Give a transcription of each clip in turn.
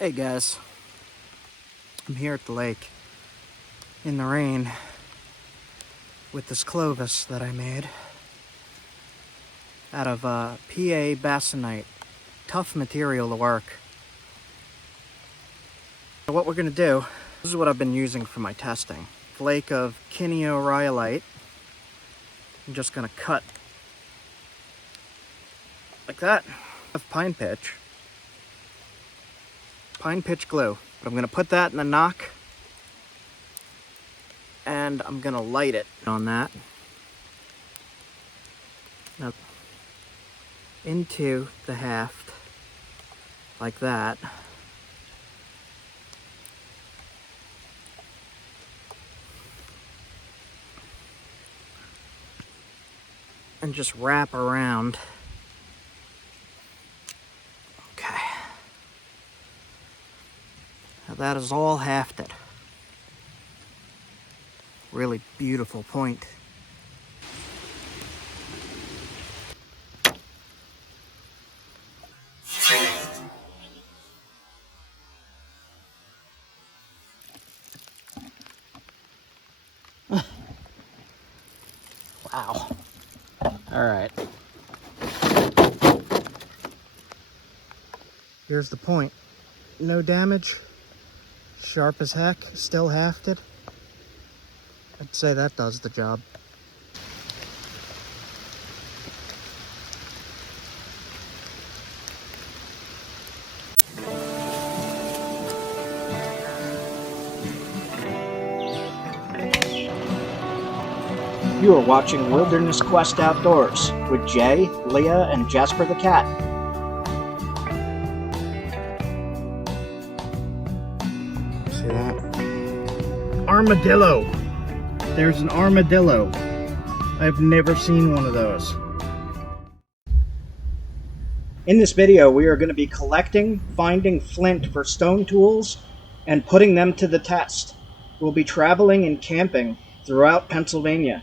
Hey guys, I'm here at the lake in the rain with this Clovis that I made out of PA basanite. Tough material to work. So what we're gonna do, this is what I've been using for my testing. Flake of rhyolite. I'm just gonna cut like that of pine pitch glue. But I'm gonna put that in the knock and I'm gonna light it on that. Now, into the haft like that. And just wrap around. Okay. Now that is all hafted. Really beautiful point. Wow. All right. Here's the point. No damage. Sharp as heck. Still hafted. I'd say that does the job. You are watching Wilderness Quest Outdoors with Jay, Leah, and Jasper the Cat. See that? Armadillo! There's an armadillo. I've never seen one of those. In this video, we are going to be collecting, finding flint for stone tools, and putting them to the test. We'll be traveling and camping throughout Pennsylvania.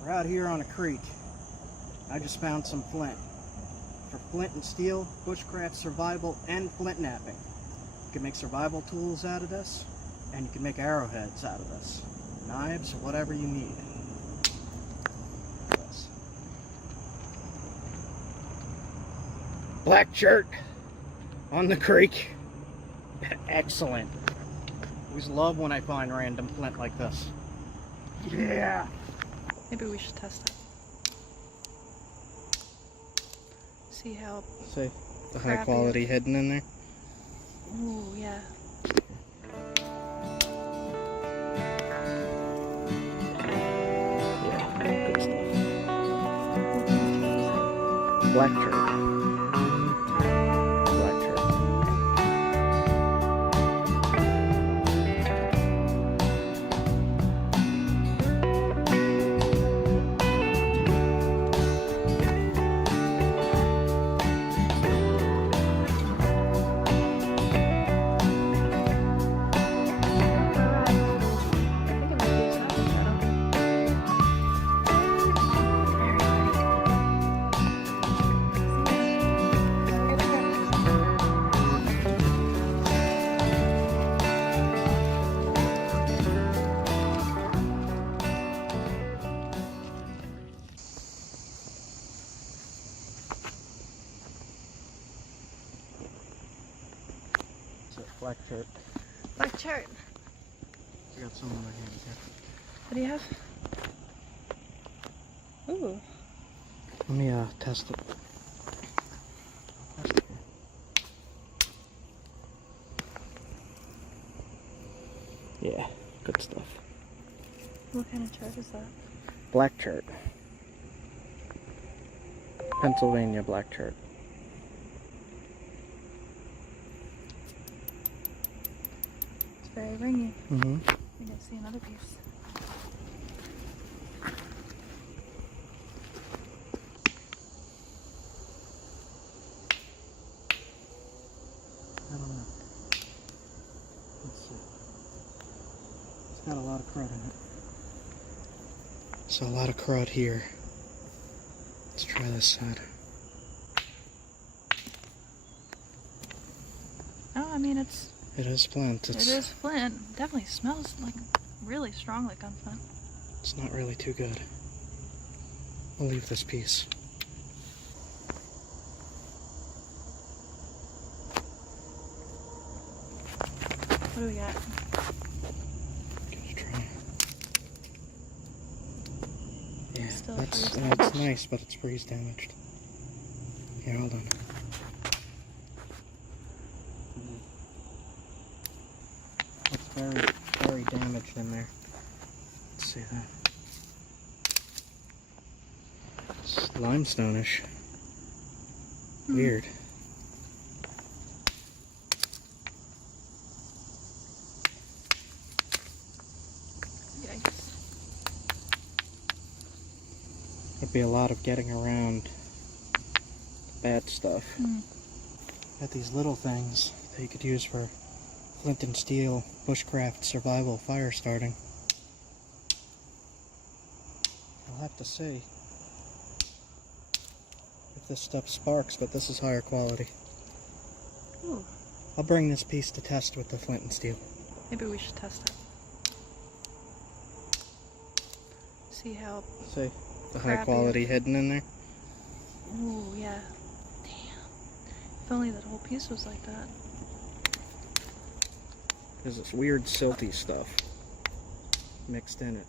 We're out here on a creek. I just found some flint. For flint and steel, bushcraft survival, and flint knapping. You can make survival tools out of this, and you can make arrowheads out of this. Knives, whatever you need. Black shirt on the creek. Excellent. Always love when I find random flint like this. Yeah! Maybe we should test it. See how... See the high quality hidden in there? Ooh, yeah. Yeah, good stuff. Black shirt. That's it, black chart. Black chart. I got some in my hand here. What do you have? Ooh. Let me test it. Test it here. Yeah, good stuff. What kind of chart is that? Black chart. Pennsylvania black chart. It's very ringy. Mm-hmm. I think I see another piece. I don't know. Let's see. It's got a lot of crud in it. So a lot of crud here. Let's try this side. Oh, I mean, it is flint. is flint. Definitely smells like really strong like flint. It's not really too good. I'll leave this piece. What do we got? Give it a try. Yeah, Still that's freeze it's damaged. nice, but it's freeze damaged. Here, hold on. It's very, very damaged in there. Let's see that. It's limestone-ish. Weird. Yikes. There'd be a lot of getting around the bad stuff. Got these little things that you could use for flint and steel, bushcraft, survival, fire starting. I'll have to see if this stuff sparks, but this is higher quality. Ooh. I'll bring this piece to test with the flint and steel. Maybe we should test it. See how. See the high Crappy. quality hidden in there? Ooh, yeah. Damn. If only that whole piece was like that. There's this weird silty stuff mixed in it.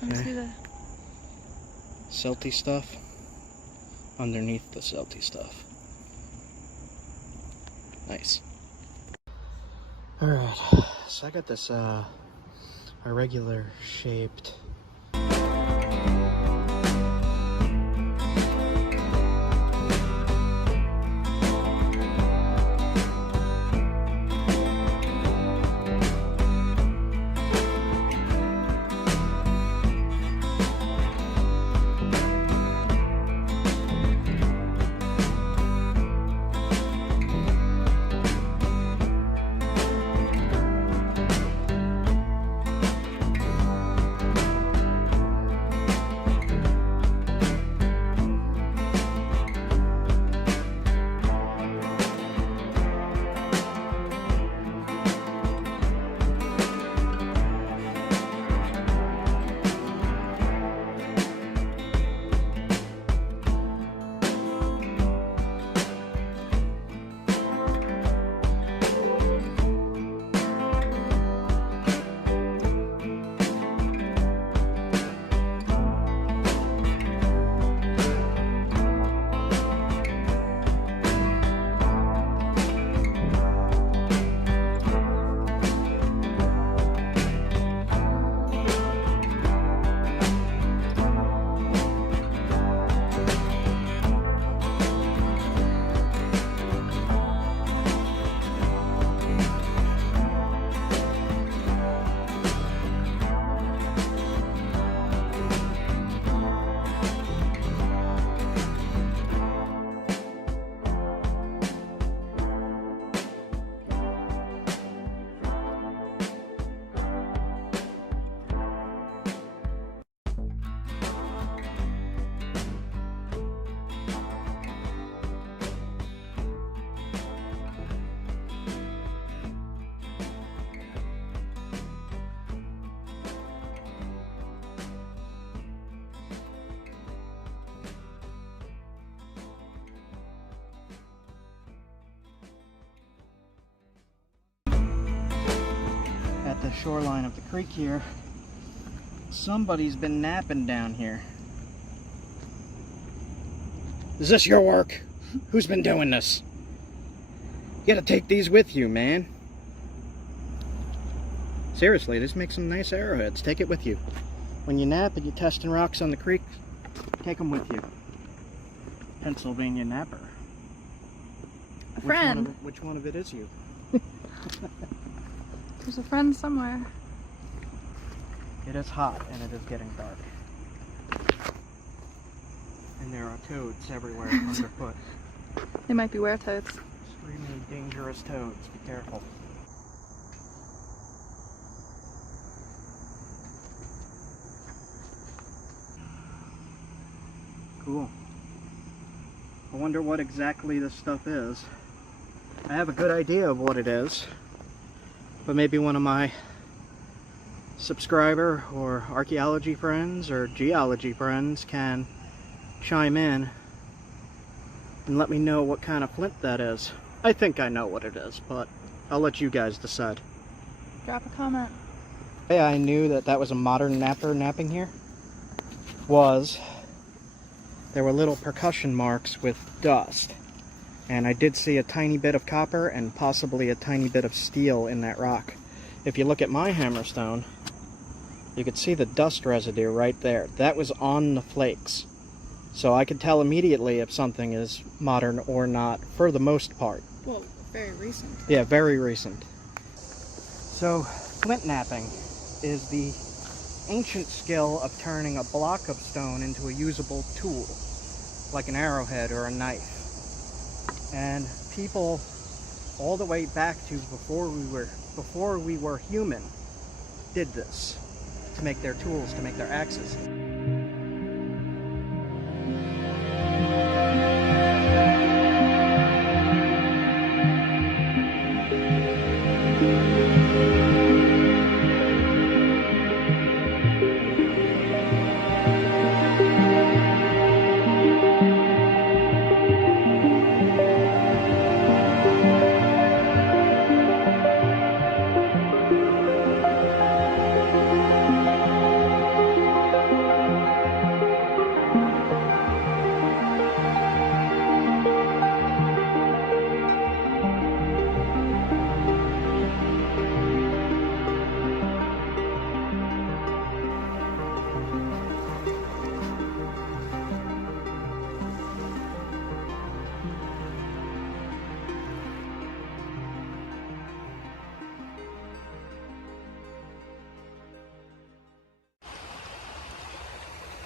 Let me Okay. see the. Silty stuff underneath the silty stuff. Nice. Alright, so I got this irregular shaped the shoreline of the creek here. Somebody's been napping down here. Is this your work? Who's been doing this? You gotta take these with you, man. Seriously, this makes some nice arrowheads. Take it with you. When you nap and you're testing rocks on the creek, take them with you. Pennsylvania napper. A friend. Which one of it is you? There's a friend somewhere. It is hot and it is getting dark. And there are toads everywhere underfoot. They might be were-toads. Extremely dangerous toads. Be careful. Cool. I wonder what exactly this stuff is. I have a good idea of what it is, but maybe one of my subscriber or archaeology friends or geology friends can chime in and let me know what kind of flint that is. I think I know what it is, but I'll let you guys decide. Drop a comment. The way I knew that that was a modern napper napping here was there were little percussion marks with dust, and I did see a tiny bit of copper and possibly a tiny bit of steel in that rock. If you look at my hammerstone, you could see the dust residue right there. That was on the flakes. So I could tell immediately if something is modern or not, for the most part. Well, very recent. Yeah, very recent. So, flint napping is the ancient skill of turning a block of stone into a usable tool, like an arrowhead or a knife. And people all the way back to before we were human did this to make their tools, to make their axes.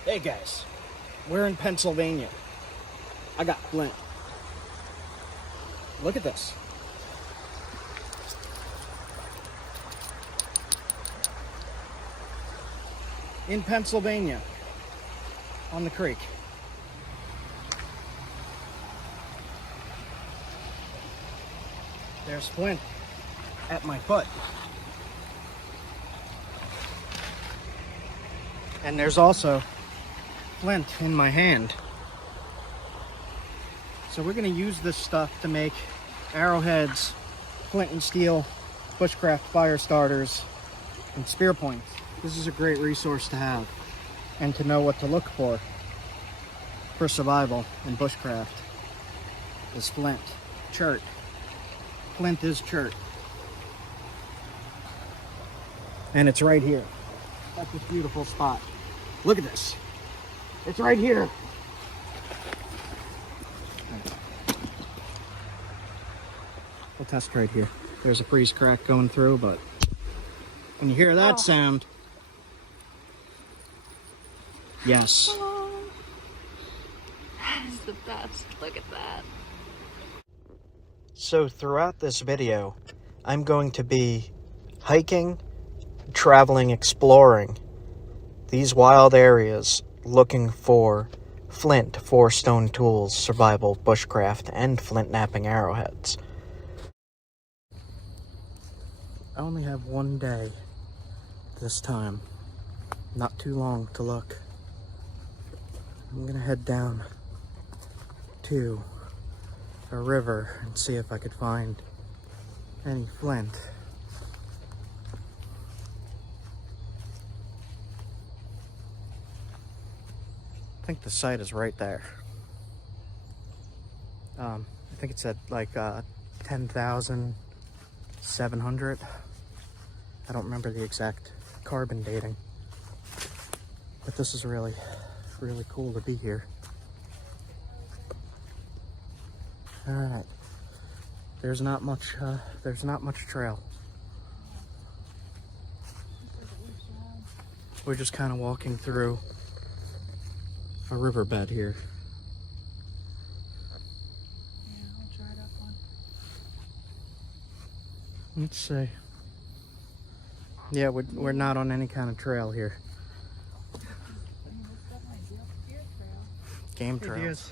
Hey guys, we're in Pennsylvania. I got flint. Look at this. In Pennsylvania, on the creek. There's flint at my foot. And there's also flint in my hand. So we're going to use this stuff to make arrowheads, flint and steel, bushcraft fire starters, and spear points. This is a great resource to have and to know what to look for survival in bushcraft. Is flint, chert. Flint is chert. And it's right here at this beautiful spot. Look at this. It's right here. We'll test right here. There's a freeze crack going through, but when you hear that sound, yes. Oh, that is the best. Look at that. So throughout this video, I'm going to be hiking, traveling, exploring these wild areas, looking for flint, 4 stone tools, survival, bushcraft, and flint napping arrowheads. I only have one day this time. Not too long to look. I'm gonna head down to a river and see if I could find any flint. I think the site is right there. I think it's at like 10,700. I don't remember the exact carbon dating, but this is really, really cool to be here. All right, there's not much trail. We're just kind of walking through a riverbed here. Yeah, I'll try it up one. Let's see. Yeah, we're not on any kind of trail here. I mean, it's definitely a deer trail. Game trails.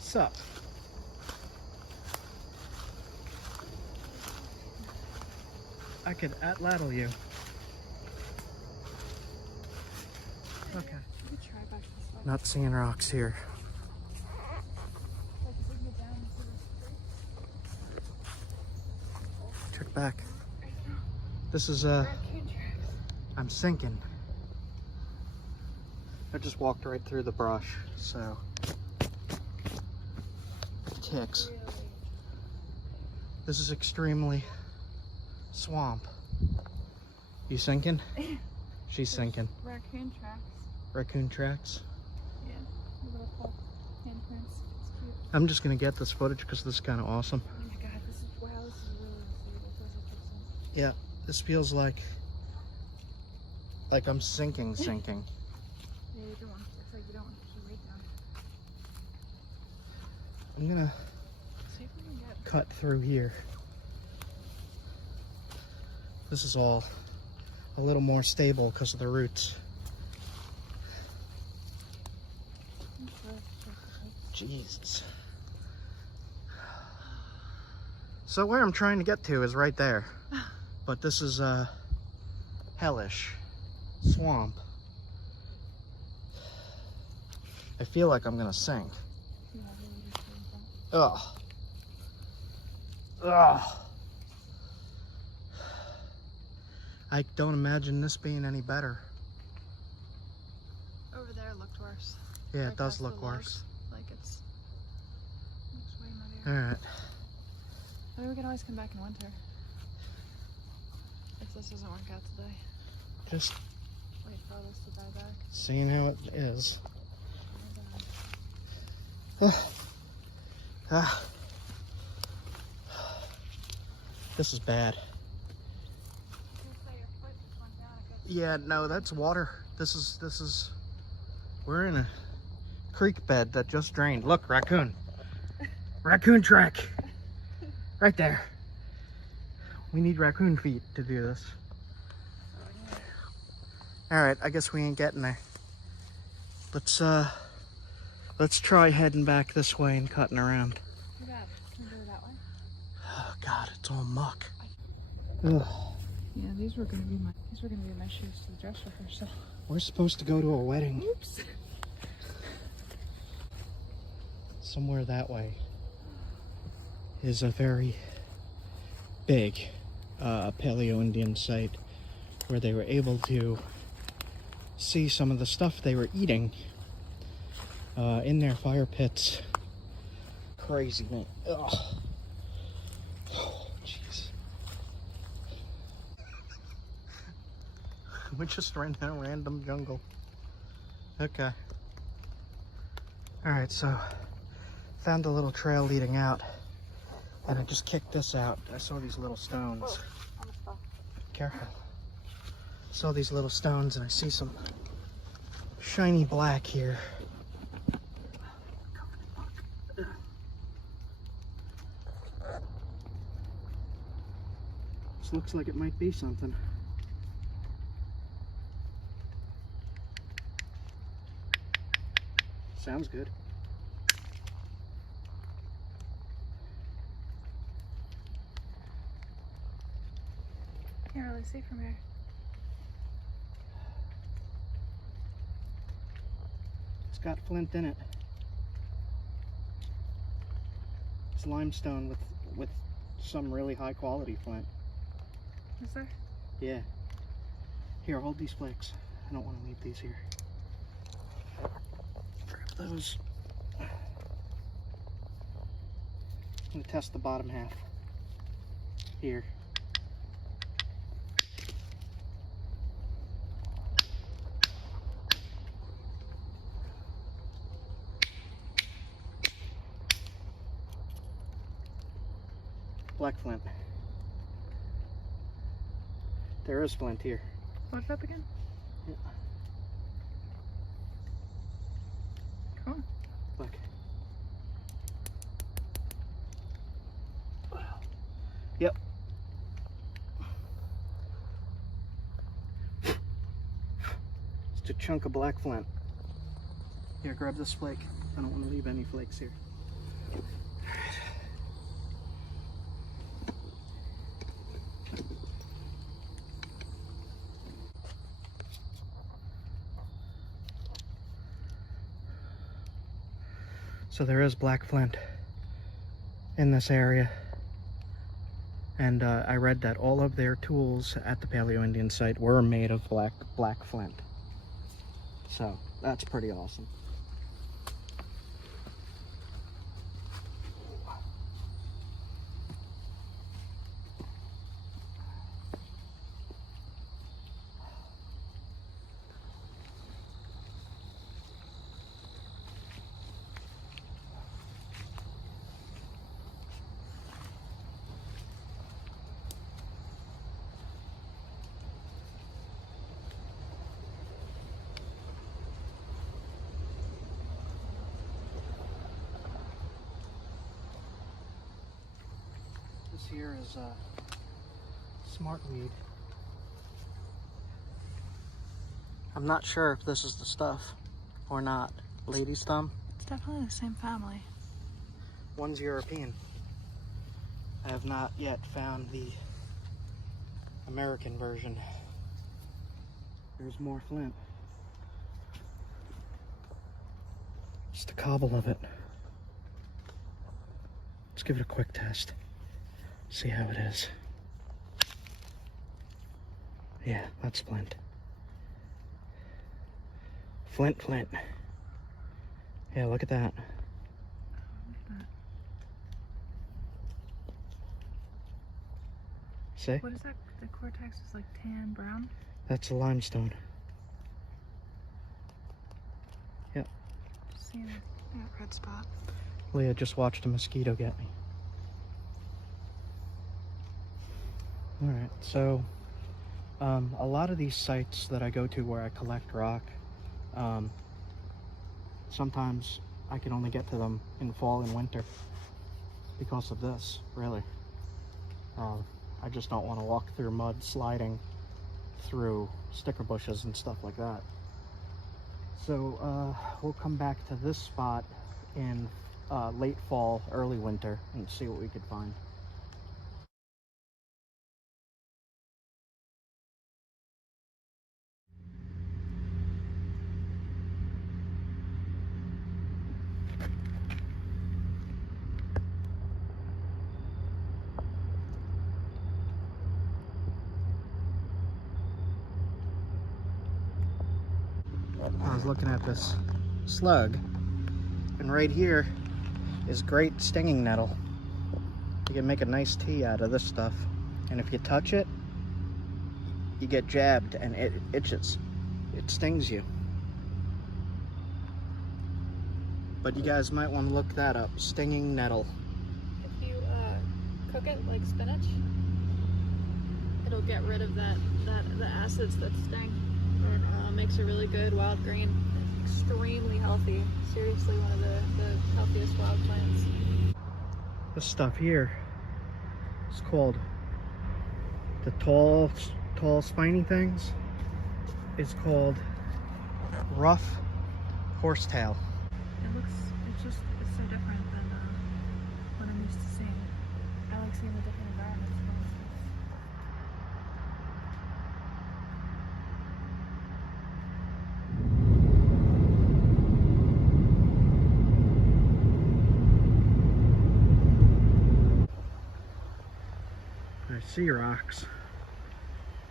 Sup? I could at-ladle you. Okay. We could try back this way. Not seeing rocks here. Like, if we can get down into this creek. Check back. This is Raccoon tracks. I'm sinking. I just walked right through the brush, so ticks. Really? This is extremely swamp. You sinking? She's sinking. Raccoon tracks. Raccoon tracks. Yeah. The little pulp handprints. It's cute. I'm just gonna get this footage because this is kind of awesome. Oh my god, this is wow, this is really unstable. It feels like it's Yeah, this feels like I'm sinking. yeah, you don't want it's like you don't want to put your weight down. I'm gonna See if we can get cut through here. This is all a little more stable because of the roots. Jesus. So where I'm trying to get to is right there. But this is hellish swamp. I feel like I'm gonna sink. Ugh. Ugh. I don't imagine this being any better. over there looked worse. Yeah, Right it does past look the logs. worse. Like it's way muddier. Alright. I mean, we can always come back in winter. If this doesn't work out today. Just Wait for all this to die back. seeing how it is. Ah. This is bad. Yeah, no, that's water. This is we're in a creek bed that just drained. Look, raccoon. Raccoon track. Right there. We need raccoon feet to do this. Alright, I guess we ain't getting there. Let's try heading back this way and cutting around. Too bad. Can we do it that way? Oh god, it's all muck. Ugh. Yeah, these were gonna be my shoes to the dress with her, so. We're supposed to go to a wedding. Oops. Somewhere that way is a very big Paleo-Indian site where they were able to see some of the stuff they were eating in their fire pits. Crazy, man. Ugh. Oh, jeez. We just ran in a random jungle. Okay. Alright, so found a little trail leading out, and I just kicked this out. I saw these little stones. Careful. Saw these little stones, and I see some shiny black here. This looks like it might be something. Sounds good. Can't really see from here. It's got flint in it. It's limestone with some really high quality flint. Is there? Yeah. Here, hold these flakes. I don't want to leave these here. those. I'm gonna test the bottom half here. Black flint. There is flint here. What's up again? Yeah. Cool. Look. Yep. Just a chunk of black flint. Here, grab this flake. I don't want to leave any flakes here. So there is black flint in this area, and I read that all of their tools at the Paleo-Indian site were made of black flint. So that's pretty awesome. This here is smartweed. I'm not sure if this is the stuff or not. Lady's thumb. It's definitely the same family. One's European. I have not yet found the American version. There's more flint. Just a cobble of it. Let's give it a quick test. See how it is. Yeah, that's flint. Flint. Yeah, look at that. See? What is that? The cortex is like tan brown? That's a limestone. Yep. Just seeing that red spot. Leah just watched a mosquito get me. Alright, so a lot of these sites that I go to where I collect rock, sometimes I can only get to them in fall and winter because of this, really. I just don't want to walk through mud sliding through sticker bushes and stuff like that. So we'll come back to this spot in late fall, early winter and see what we could find. I was looking at this slug, and right here is great stinging nettle. You can make a nice tea out of this stuff, and if you touch it, you get jabbed and it itches. It stings you. But you guys might want to look that up, stinging nettle. If you cook it like spinach, it'll get rid of the acids that sting. And makes a really good wild green. It's extremely healthy. Seriously, one of the healthiest wild plants. This stuff here is called the tall spiny things. It's called rough horsetail. It's so different than what I'm used to seeing. I like seeing the different environments. Sea rocks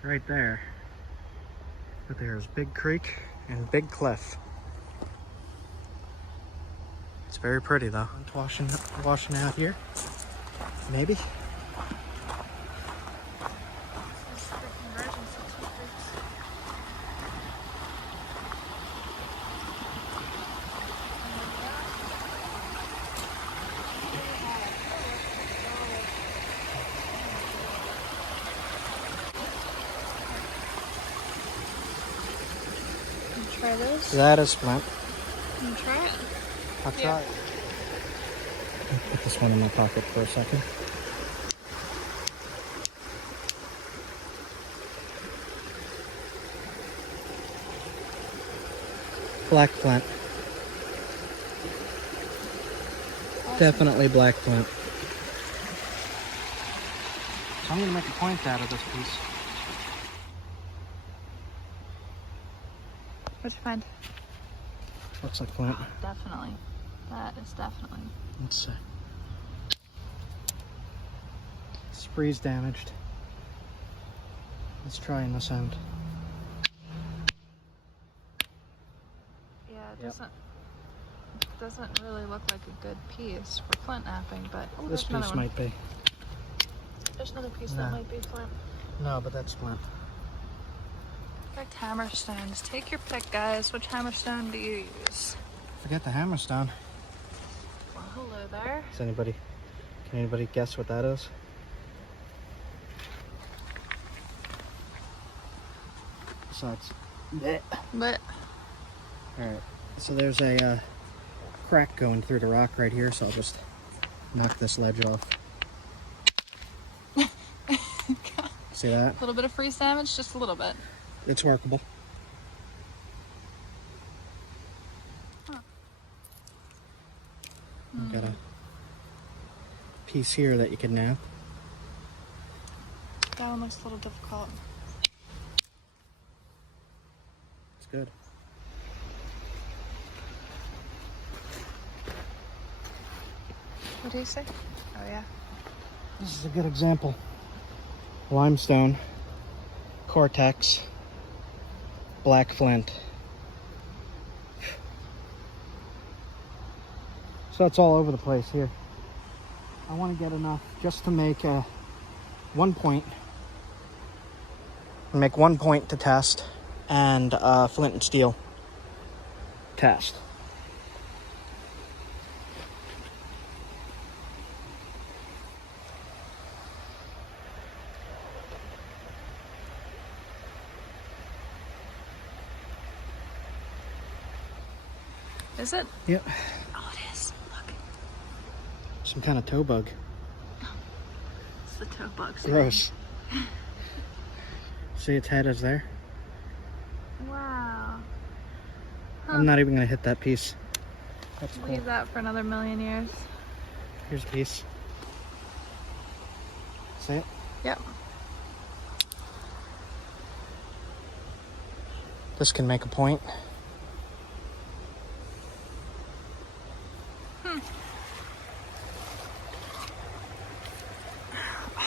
right there, but there's Big Creek and Big Cliff. very pretty though. Washing out here. Maybe. Try this. That is flint. And try it. I'll try it. Put this one in my pocket for a second. Black flint. Awesome. Definitely black flint. So I'm going to make a point out of this piece. What'd you find? Looks like flint. Definitely. That is definitely. Let's see. It's freeze damaged. Let's try in this end. Yeah, it Yep. doesn't really look like a good piece for flint napping, but oh, This there's another piece one. might be. There's another piece No. that might be flint. No, but that's flint. Perfect hammerstones. Take your pick, guys. Which hammerstone do you use? Forget the hammerstone. Well, hello there. Can anybody guess what that is? Besides. But Alright, so there's a crack going through the rock right here, so I'll just knock this ledge off. See that? a little bit of freeze damage, just a little bit. It's workable. Huh. Got a piece here that you can nap. That one looks a little difficult. It's good. What do you say? Oh yeah. This is a good example. Limestone, cortex, black flint. So it's all over the place here. I want to get enough just to make one point. Make 1 point to test and flint and steel test. Is it? Yep. Oh, it is. Look. Some kind of toe bug. It's the toe bug. Gross. See, its head is there. Wow. I'm not even going to hit that piece. That's cool. Leave that for another million years. Here's a piece. See it? Yep. This can make a point.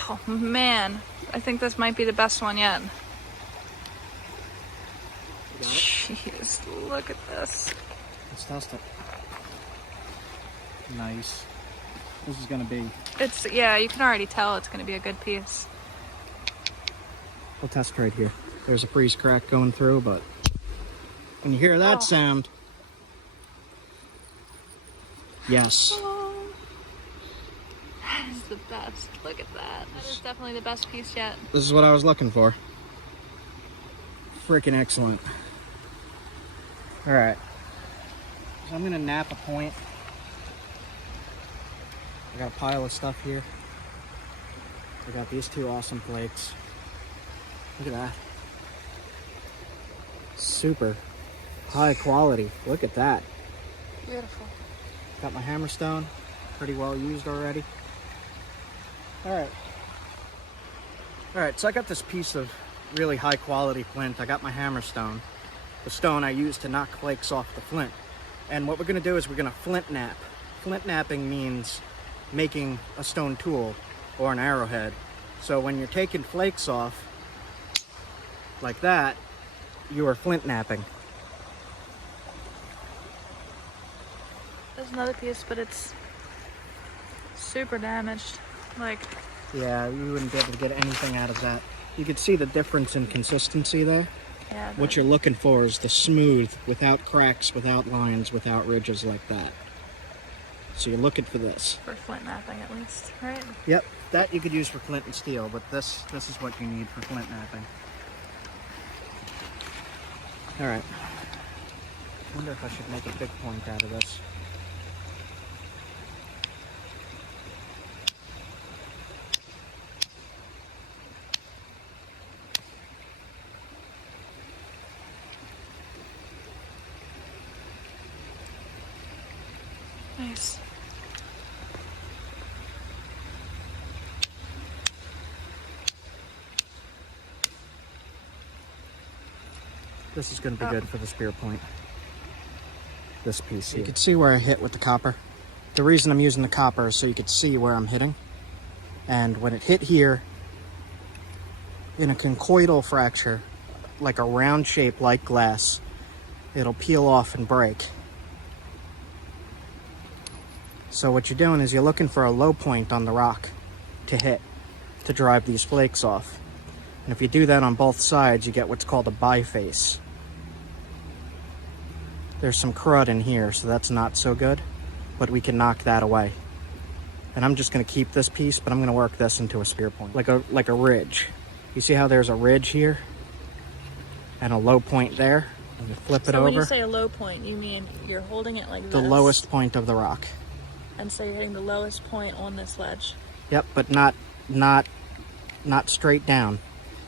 Oh man, I think this might be the best one yet. Jeez, look at this. Let's test it. Nice. This is gonna be. It's, yeah, you can already tell it's gonna be a good piece. We'll test right here. There's a freeze crack going through, but when you hear that sound, yes. Oh, that is the best. Look at that. That is definitely the best piece yet. This is what I was looking for. Freaking excellent. All right. So I'm gonna nap a point. I got a pile of stuff here. I got these two awesome flakes. Look at that. Super high quality. Look at that. Beautiful. Got my hammerstone, pretty well used already. All right, so I got this piece of really high quality flint. I got my hammerstone, the stone I use to knock flakes off the flint. And what we're gonna do is we're gonna flint nap. Flint napping means making a stone tool or an arrowhead. So when you're taking flakes off like that, you are flint napping. There's another piece, but it's super damaged. Like, yeah, you wouldn't be able to get anything out of that. You could see the difference in consistency there. yeah. What you're looking for is the smooth, without cracks, without lines, without ridges like that. So you're looking for this. For flint napping, at least, right? Yep, that you could use for flint and steel, but this is what you need for flint napping. All right. I wonder if I should make a big point out of this. Nice. This is going to be good for the spear point. This piece here. You can see where I hit with the copper. The reason I'm using the copper is so you could see where I'm hitting. And when it hit here, in a conchoidal fracture, like a round shape like glass, it'll peel off and break. So what you're doing is you're looking for a low point on the rock to hit, to drive these flakes off. And if you do that on both sides, you get what's called a biface. There's some crud in here, so that's not so good, but we can knock that away. And I'm just gonna keep this piece, but I'm gonna work this into a spear point, like a ridge. You see how there's a ridge here and a low point there? And you flip it over. So when you say a low point, you mean you're holding it like this? The lowest point of the rock. And so you're hitting the lowest point on this ledge. Yep, but not straight down.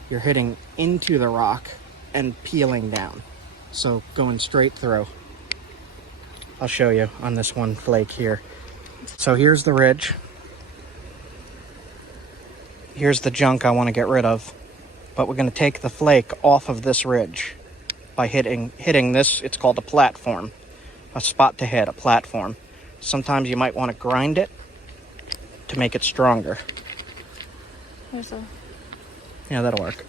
You're hitting into the rock and peeling down. So going straight through. I'll show you on this one flake here. So here's the ridge. Here's the junk I want to get rid of. But we're going to take the flake off of this ridge by hitting this. It's called a platform. A spot to hit, a platform. Sometimes you might want to grind it to make it stronger. Yeah, that'll work.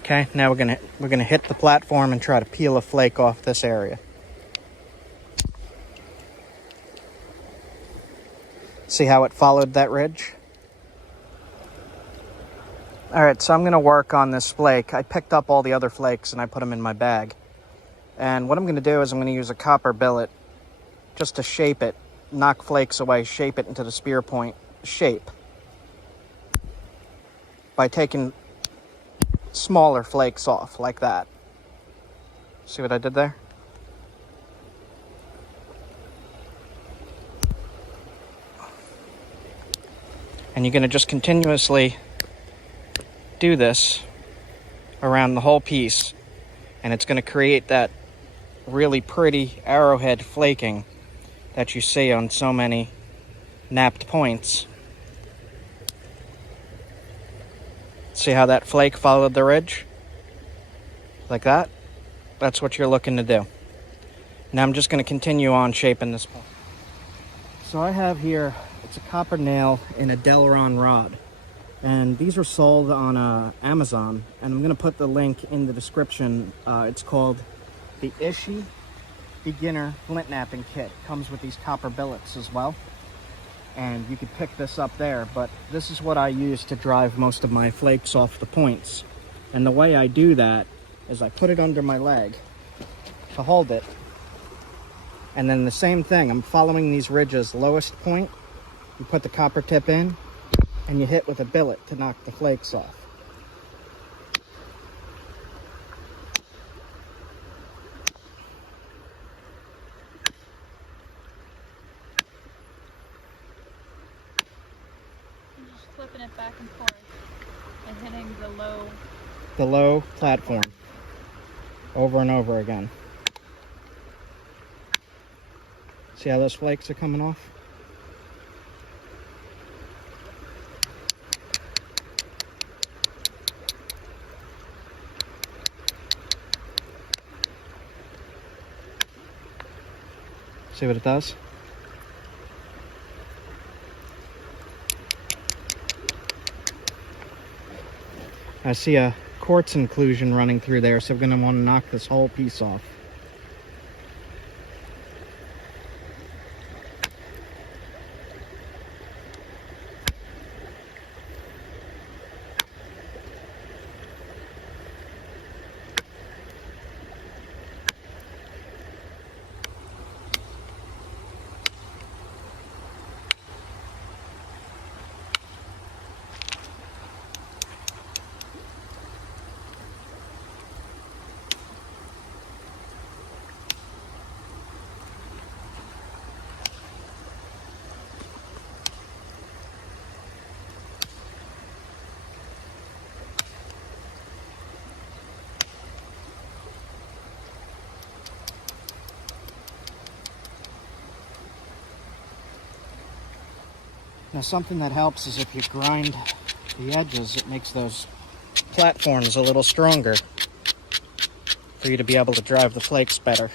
Okay, now we're gonna hit the platform and try to peel a flake off this area. See how it followed that ridge? All right, so I'm gonna work on this flake. I picked up all the other flakes and I put them in my bag. And what I'm gonna do is I'm gonna use a copper billet just to shape it, knock flakes away, shape it into the spear point shape by taking smaller flakes off like that. See what I did there? And you're going to just continuously do this around the whole piece, and it's going to create that really pretty arrowhead flaking that you see on so many napped points. See how that flake followed the ridge? Like that? That's what you're looking to do. Now I'm just going to continue on shaping this point. So I have here, it's a copper nail in a Delron rod. And these were sold on Amazon. And I'm going to put the link in the description. It's called the Ishi Beginner Flint Napping Kit. Comes with these copper billets as well. And you could pick this up there, but this is what I use to drive most of my flakes off the points. And the way I do that is I put it under my leg to hold it. And then the same thing, I'm following these ridges, lowest point, you put the copper tip in, and you hit with a billet to knock the flakes off. Flipping it back and forth and hitting the low platform over and over again. See how those flakes are coming off? See what it does? I see a quartz inclusion running through there, so we're going to want to knock this whole piece off. Now something that helps is if you grind the edges, it makes those platforms a little stronger for you to be able to drive the flakes better.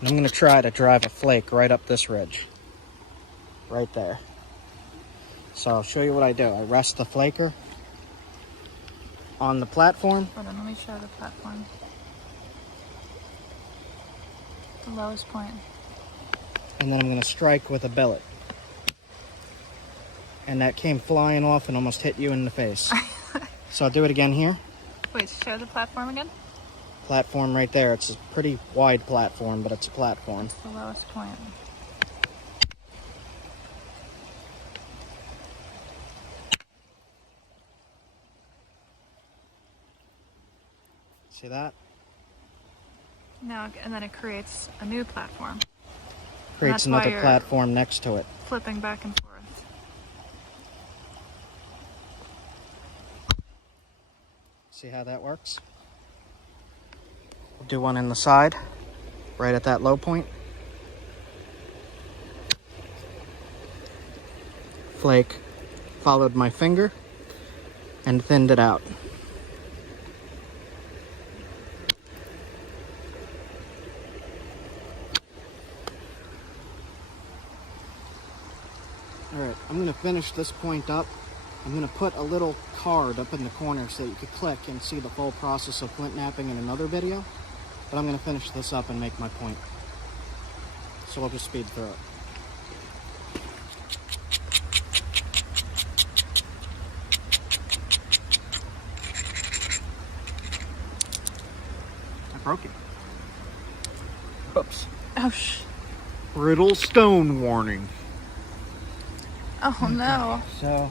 And I'm going to try to drive a flake right up this ridge. Right there. So I'll show you what I do. I rest the flaker on the platform. Hold on, let me show the platform. The lowest point. And then I'm going to strike with a billet. And that came flying off and almost hit you in the face. So I'll do it again here. Wait, show the platform again? Platform right there. It's a pretty wide platform, but it's a platform. It's the lowest point. See that? Now, and then it creates a new platform. Creates that's why another you're platform next to it. Flipping back and forth. See how that works? We'll do one in the side, right at that low point. Flake, followed my finger, and thinned it out. Alright, I'm going to finish this point up. I'm going to put a little card up in the corner so that you could click and see the full process of flint knapping in another video. But I'm going to finish this up and make my point. So we'll just speed through it. I broke it. Oops. Oh, Brittle stone warning. Oh no. So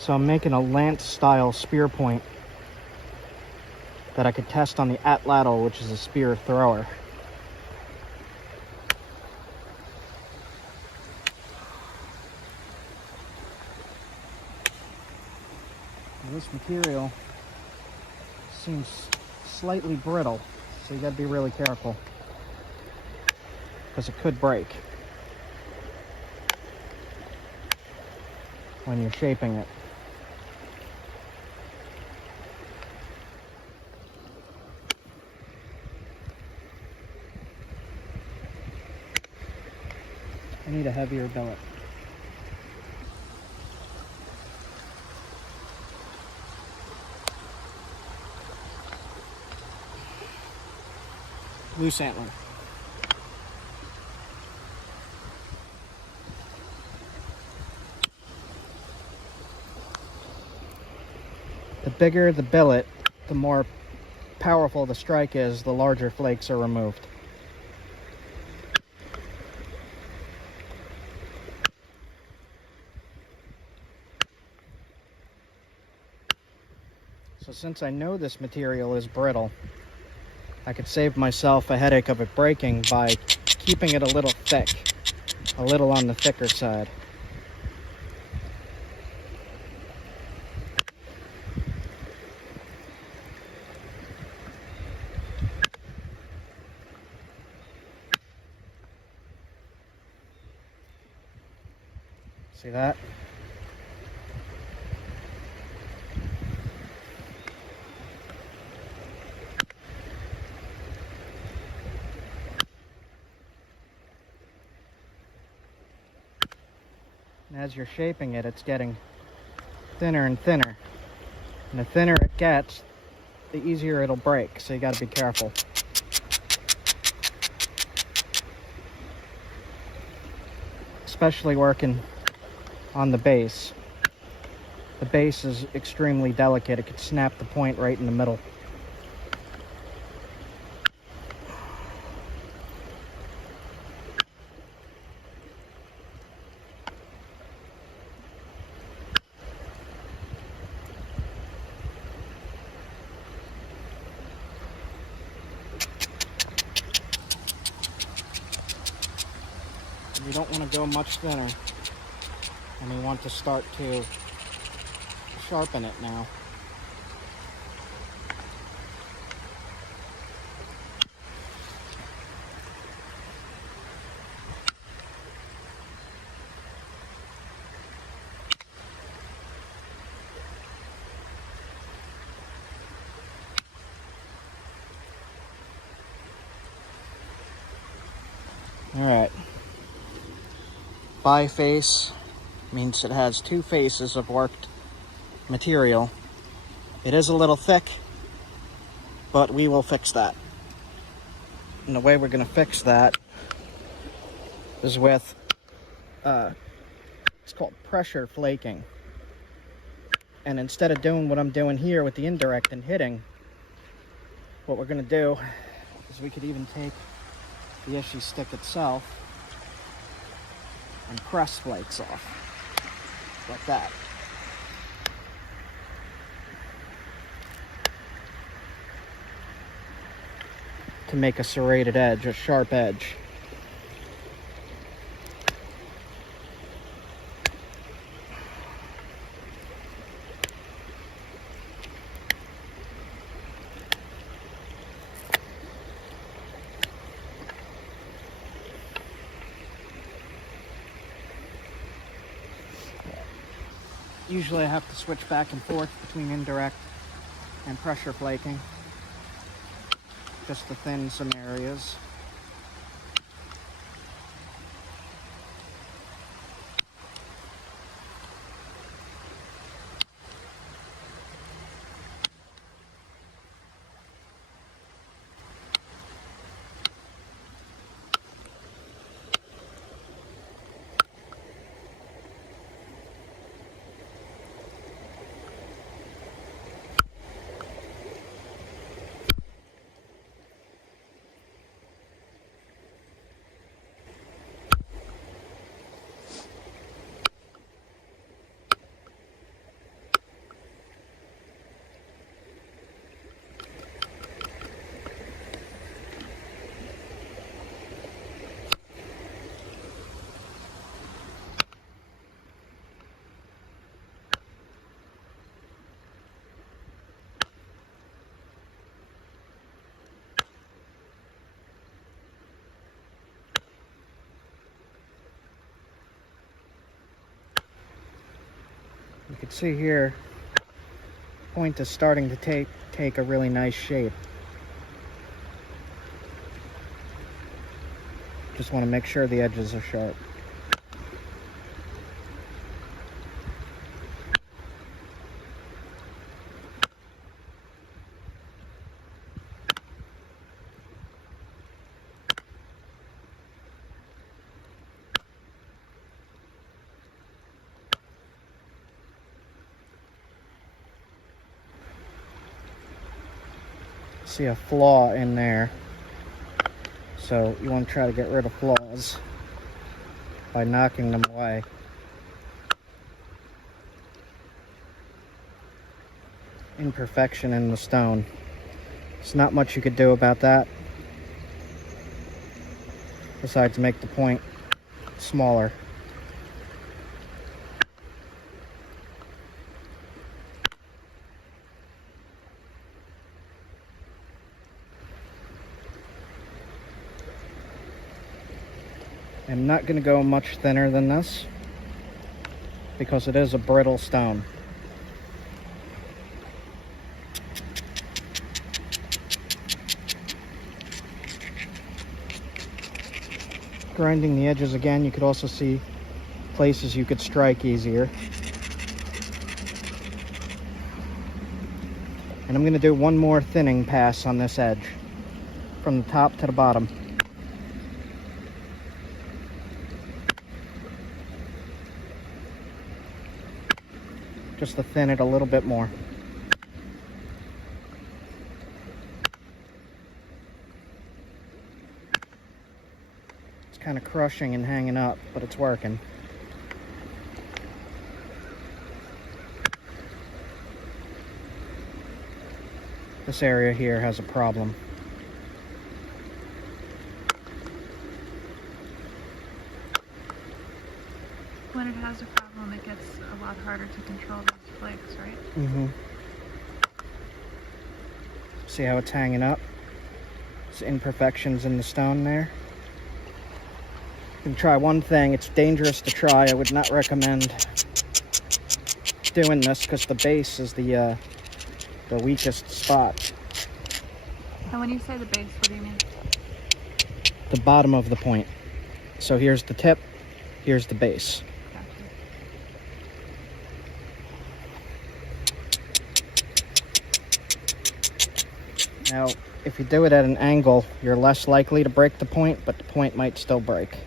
So I'm making a lance style spear point that I could test on the atlatl, which is a spear thrower. Now this material seems slightly brittle, so you gotta be really careful because it could break when you're shaping it. I need a heavier billet. Loose antler. The bigger the billet, the more powerful the strike is, the larger flakes are removed. So since I know this material is brittle, I could save myself a headache of it breaking by keeping it a little thick, a little on the thicker side. See that? And as you're shaping it, it's getting thinner and thinner. And the thinner it gets, the easier it'll break, so you gotta be careful. Especially working on the base. The base is extremely delicate. It could snap the point right in the middle. You don't want to go much thinner, and you want to start to sharpen it now. All right. Biface means it has two faces of worked material. It is a little thick, but we will fix that. And the way we're going to fix that is with, it's called pressure flaking. And instead of doing what I'm doing here with the indirect and hitting, what we're going to do is we could even take the issue stick itself and press flakes off, like that. To make a serrated edge, a sharp edge. Usually I have to switch back and forth between indirect and pressure flaking, just to thin some areas. can see here, point is starting to take a really nice shape. Just want to make sure the edges are sharp. See a flaw in there, so you want to try to get rid of flaws by knocking them away. Imperfection in the stone. There's not much you could do about that besides make the point smaller. I'm not going to go much thinner than this because it is a brittle stone. Grinding the edges again, you could also see places you could strike easier. And I'm going to do one more thinning pass on this edge from the top to the bottom. Just to thin it a little bit more. It's kind of crushing and hanging up, but it's working. This area here has a problem. When it has a problem, it gets a lot harder to control those flakes, right? Mm-hmm. See how it's hanging up? There's imperfections in the stone there. You can try one thing. It's dangerous to try. I would not recommend doing this because the base is the weakest spot. And when you say the base, what do you mean? The bottom of the point. So here's the tip, here's the base. Now, if you do it at an angle, you're less likely to break the point, but the point might still break.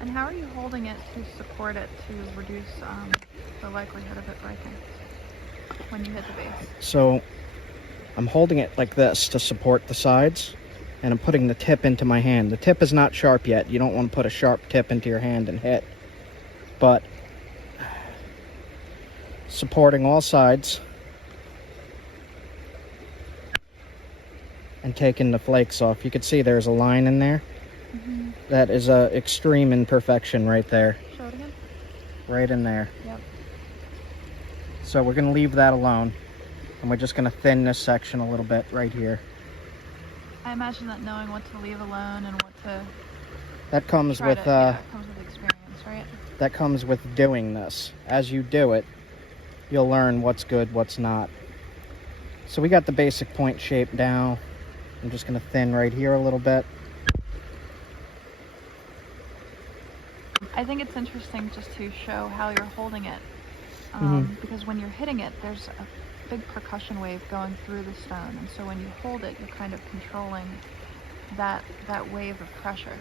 And how are you holding it to support it to reduce the likelihood of it breaking when you hit the base? So, I'm holding it like this to support the sides, and I'm putting the tip into my hand. The tip is not sharp yet. You don't want to put a sharp tip into your hand and hit. But, supporting all sides, and taking the flakes off. You can see there's a line in there. Mm-hmm. That is a extreme imperfection right there. Show it again. Right in there. Yep. So we're going to leave that alone. And we're just going to thin this section a little bit right here. I imagine that knowing what to leave alone and what to... That comes with... comes with experience, right? That comes with doing this. As you do it, you'll learn what's good, what's not. So we got the basic point shape down. I'm just going to thin right here a little bit. I think it's interesting just to show how you're holding it. Because when you're hitting it, there's a big percussion wave going through the stone. And so when you hold it, you're kind of controlling that wave of pressure.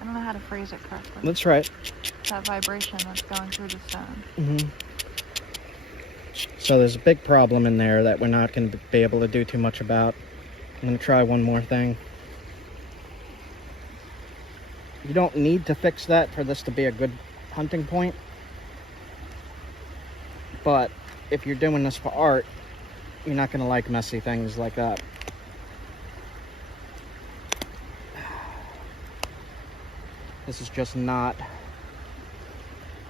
I don't know how to phrase it correctly. That's right. That vibration that's going through the stone. Mm-hmm. So there's a big problem in there that we're not going to be able to do too much about. I'm going to try one more thing. You don't need to fix that for this to be a good hunting point. But if you're doing this for art, you're not going to like messy things like that. This is just not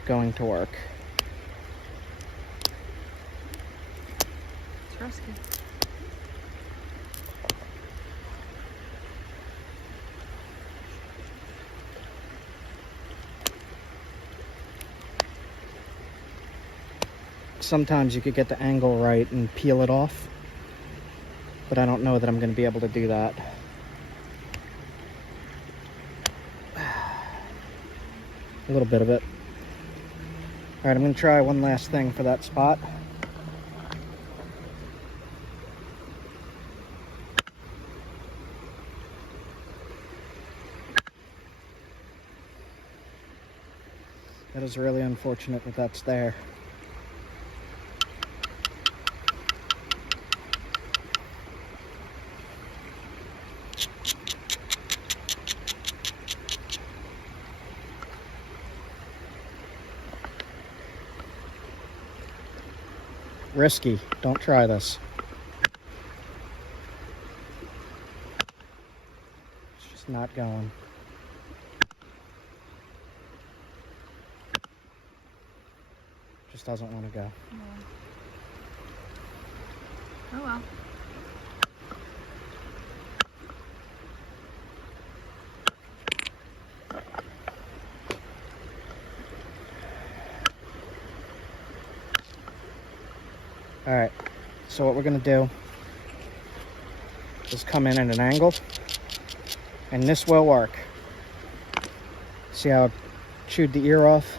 going to work. It's risky. sometimes you could get the angle right and peel it off, but I don't know that I'm going to be able to do that. A little bit of it. All right, I'm going to try one last thing for that spot. That is really unfortunate that that's there. Risky. Don't try this. It's just not going. Just doesn't want to go. Yeah. Oh well. All right, so what we're gonna do is come in at an angle, and this will work. See how I chewed the ear off?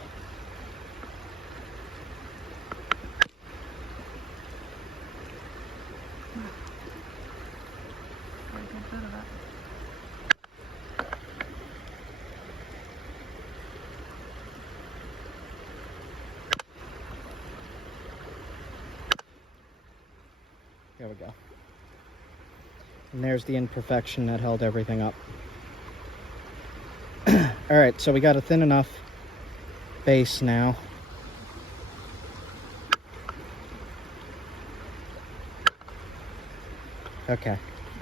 Very good bit of it. There we go. And there's the imperfection that held everything up. All right, so we got a thin enough base now. Okay,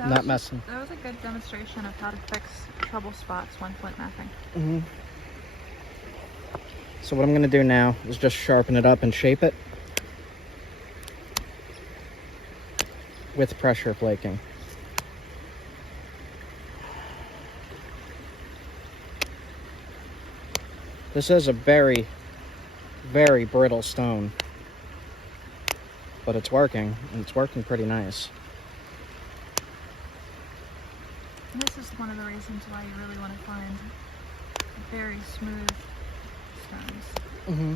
not messing. That was a good demonstration of how to fix trouble spots when flint knapping. Mm-hmm. So what I'm going to do now is just sharpen it up and shape it with pressure flaking. This is a very, very brittle stone, but it's working, and it's working pretty nice. And this is one of the reasons why you really want to find very smooth stones. Mm-hmm.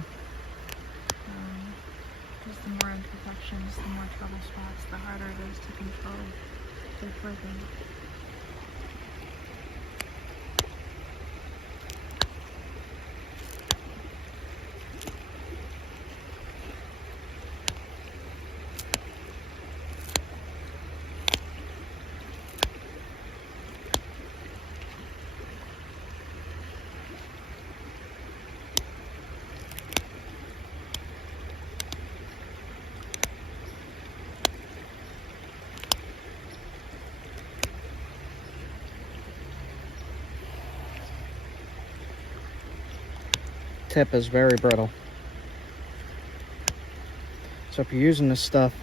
Because the more imperfections, the more trouble spots, the harder it is to control their flaking. Tip is very brittle. So if you're using this stuff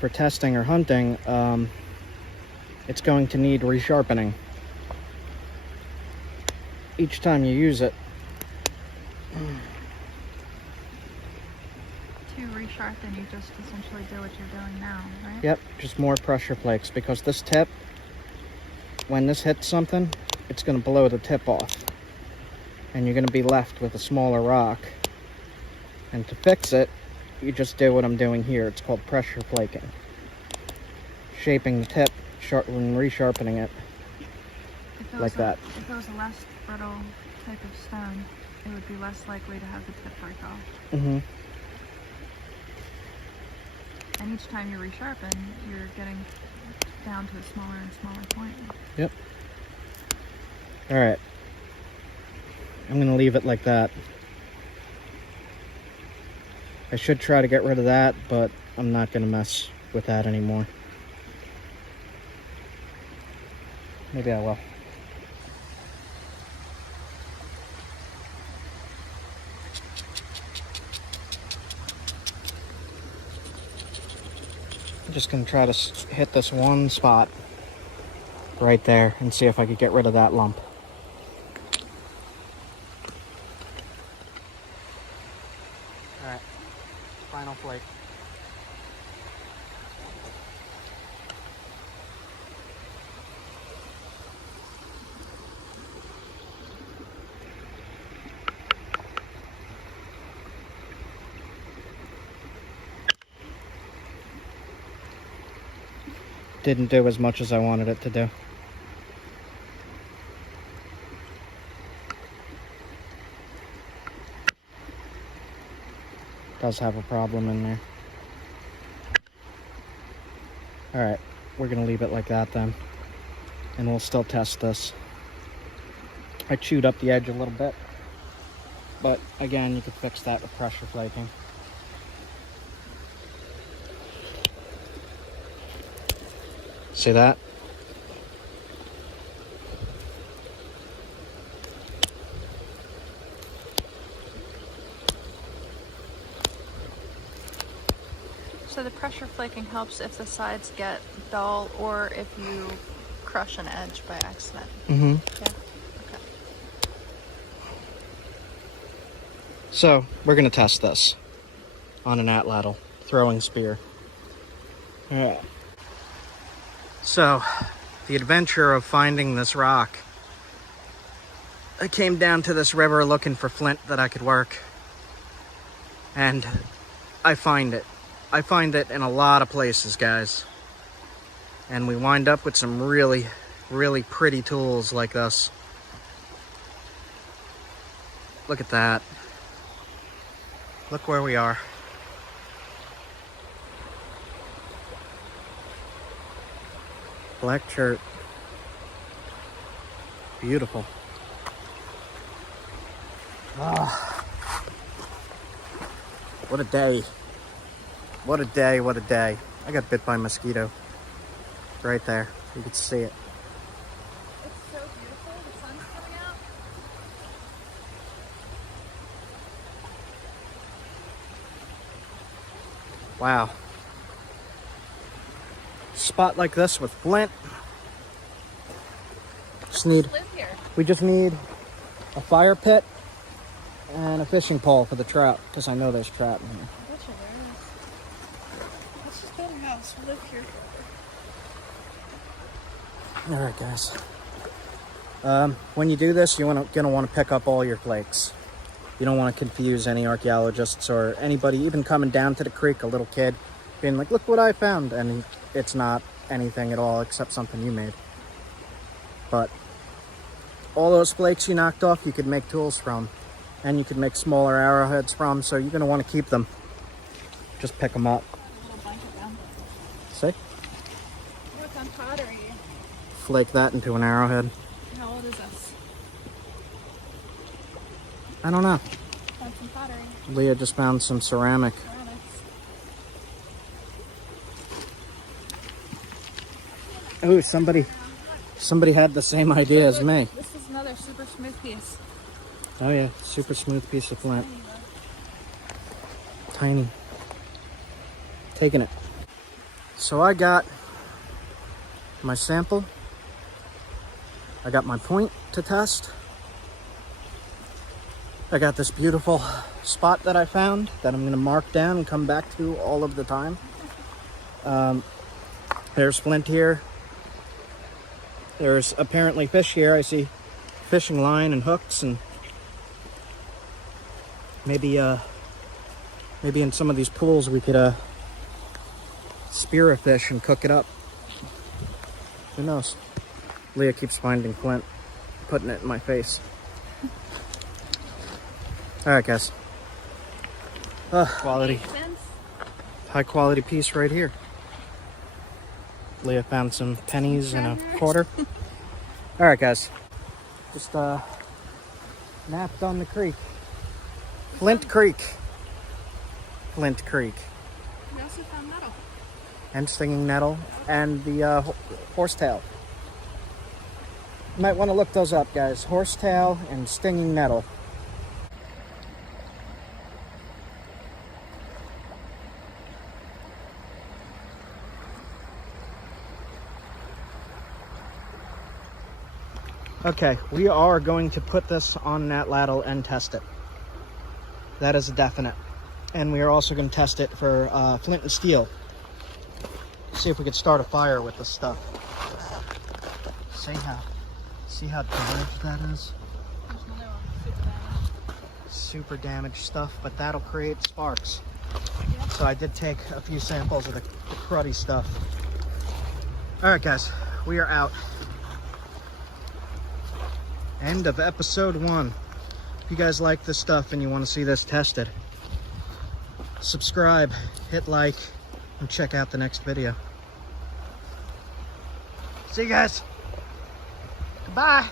for testing or hunting, it's going to need resharpening each time you use it. To resharpen, you just essentially do what you're doing now, right? Yep, just more pressure flakes, because this tip, when this hits something, it's going to blow the tip off. And you're going to be left with a smaller rock. And to fix it, you just do what I'm doing here. It's called pressure flaking. Shaping the tip and resharpening it like that. If it was a less brittle type of stone, it would be less likely to have the tip break off. Mm-hmm. And each time you resharpen, you're getting down to a smaller and smaller point. Yep. All right. I'm going to leave it like that. I should try to get rid of that, but I'm not going to mess with that anymore. Maybe I will. I'm just going to try to hit this one spot right there and see if I could get rid of that lump. final flake. Didn't do as much as I wanted it to do. Does have a problem in there. Alright, we're gonna leave it like that then. And we'll still test this. I chewed up the edge a little bit. But again, you could fix that with pressure flaking. See that? So the pressure flaking helps if the sides get dull or if you crush an edge by accident. Mm-hmm. Yeah. Okay. So, we're gonna test this on an atlatl throwing spear. Alright. So, the adventure of finding this rock. I came down to this river looking for flint that I could work. And I find it. I find it in a lot of places, guys. And we wind up with some really, really pretty tools like this. Look at that. Look where we are. Black shirt. Beautiful. Ah. What a day. What a day, what a day. I got bit by a mosquito. Right there. You can see it. It's so beautiful. The sun's coming out. Wow. Spot like this with flint. Live here. We just need a fire pit and a fishing pole for the trout, because I know there's trout in here. I bet you there is. Let's just build a house. We'll live here. Alright, guys. When you do this, you're gonna want to pick up all your flakes. You don't want to confuse any archaeologists or anybody, even coming down to the creek, a little kid, being like, look what I found, and it's not anything at all except something you made. But all those flakes you knocked off, you could make tools from, and you could make smaller arrowheads from, so you're going to want to keep them. Just pick them up. A little blanket down. See? What's on pottery? Flake that into an arrowhead. How old is this? I don't know. That's some pottery. Leah just found some ceramic. Ceramics. Oh, somebody had the same idea as me. This is another super smooth piece. Oh yeah, super smooth piece of flint. Tiny. Taking it. So I got my sample. I got my point to test. I got this beautiful spot that I found that I'm going to mark down and come back to all of the time. There's flint here. There's apparently fish here. I see fishing line and hooks, and maybe in some of these pools we could spear a fish and cook it up. Who knows? Leah keeps finding flint, putting it in my face. Alright, guys. Quality. High quality piece right here. Leah found some pennies and a quarter. Alright, guys. Just napped on the creek. Flint Creek. Flint Creek. We also found metal. And stinging nettle and the horsetail. You might want to look those up, guys. Horsetail and stinging nettle. Okay, we are going to put this on an atlatl and test it. That is a definite. And we are also going to test it for flint and steel. See if we could start a fire with this stuff. See how damaged that is? There's another one, super damaged. Super damaged stuff, but that'll create sparks. Yep. So I did take a few samples of the cruddy stuff. All right, guys, we are out. End of episode 1. If you guys like this stuff and you want to see this tested, subscribe, hit like, and check out the next video. See you guys. Goodbye.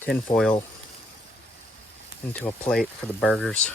Tin foil into a plate for the burgers.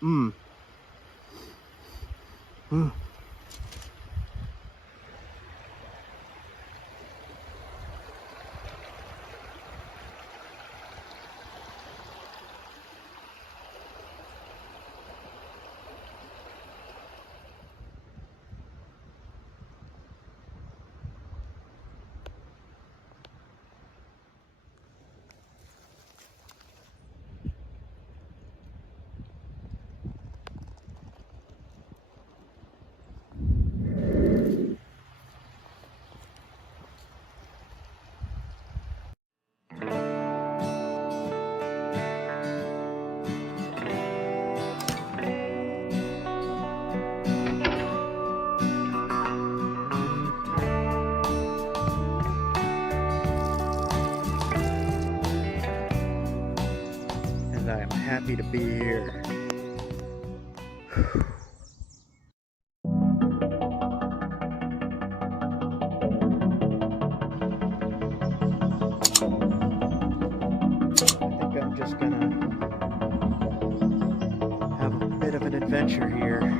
Mmm. Mmm. And I am happy to be here. I think I'm just gonna have a bit of an adventure here.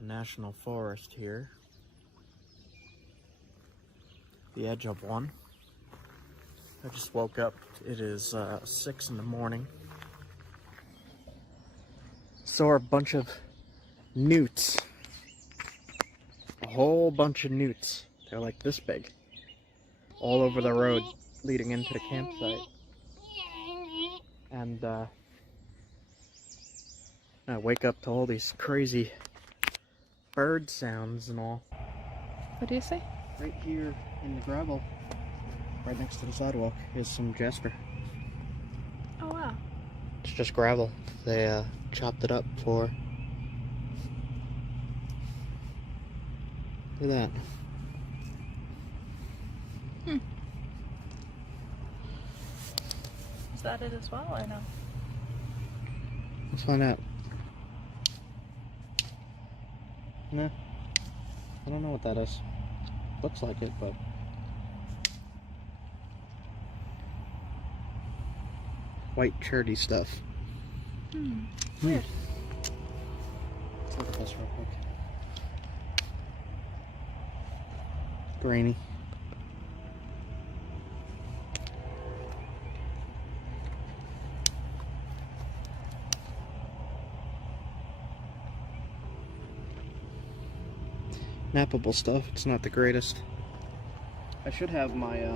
National forest here, the edge of one. I just woke up. It is 6 in the morning. Saw a bunch of newts, a whole bunch of newts. They're like this big, all over the road leading into the campsite. And I wake up to all these crazy bird sounds and all. What do you say? Right here in the gravel, right next to the sidewalk, is some jasper. Oh wow. It's just gravel. They chopped it up for... Look at that. Is that it as well, or no? Let's find out. Nah, I don't know what that is. Looks like it, but... White cherry stuff. Weird. Let's look at this real quick. Grainy. Knappable stuff. It's not the greatest. I should have my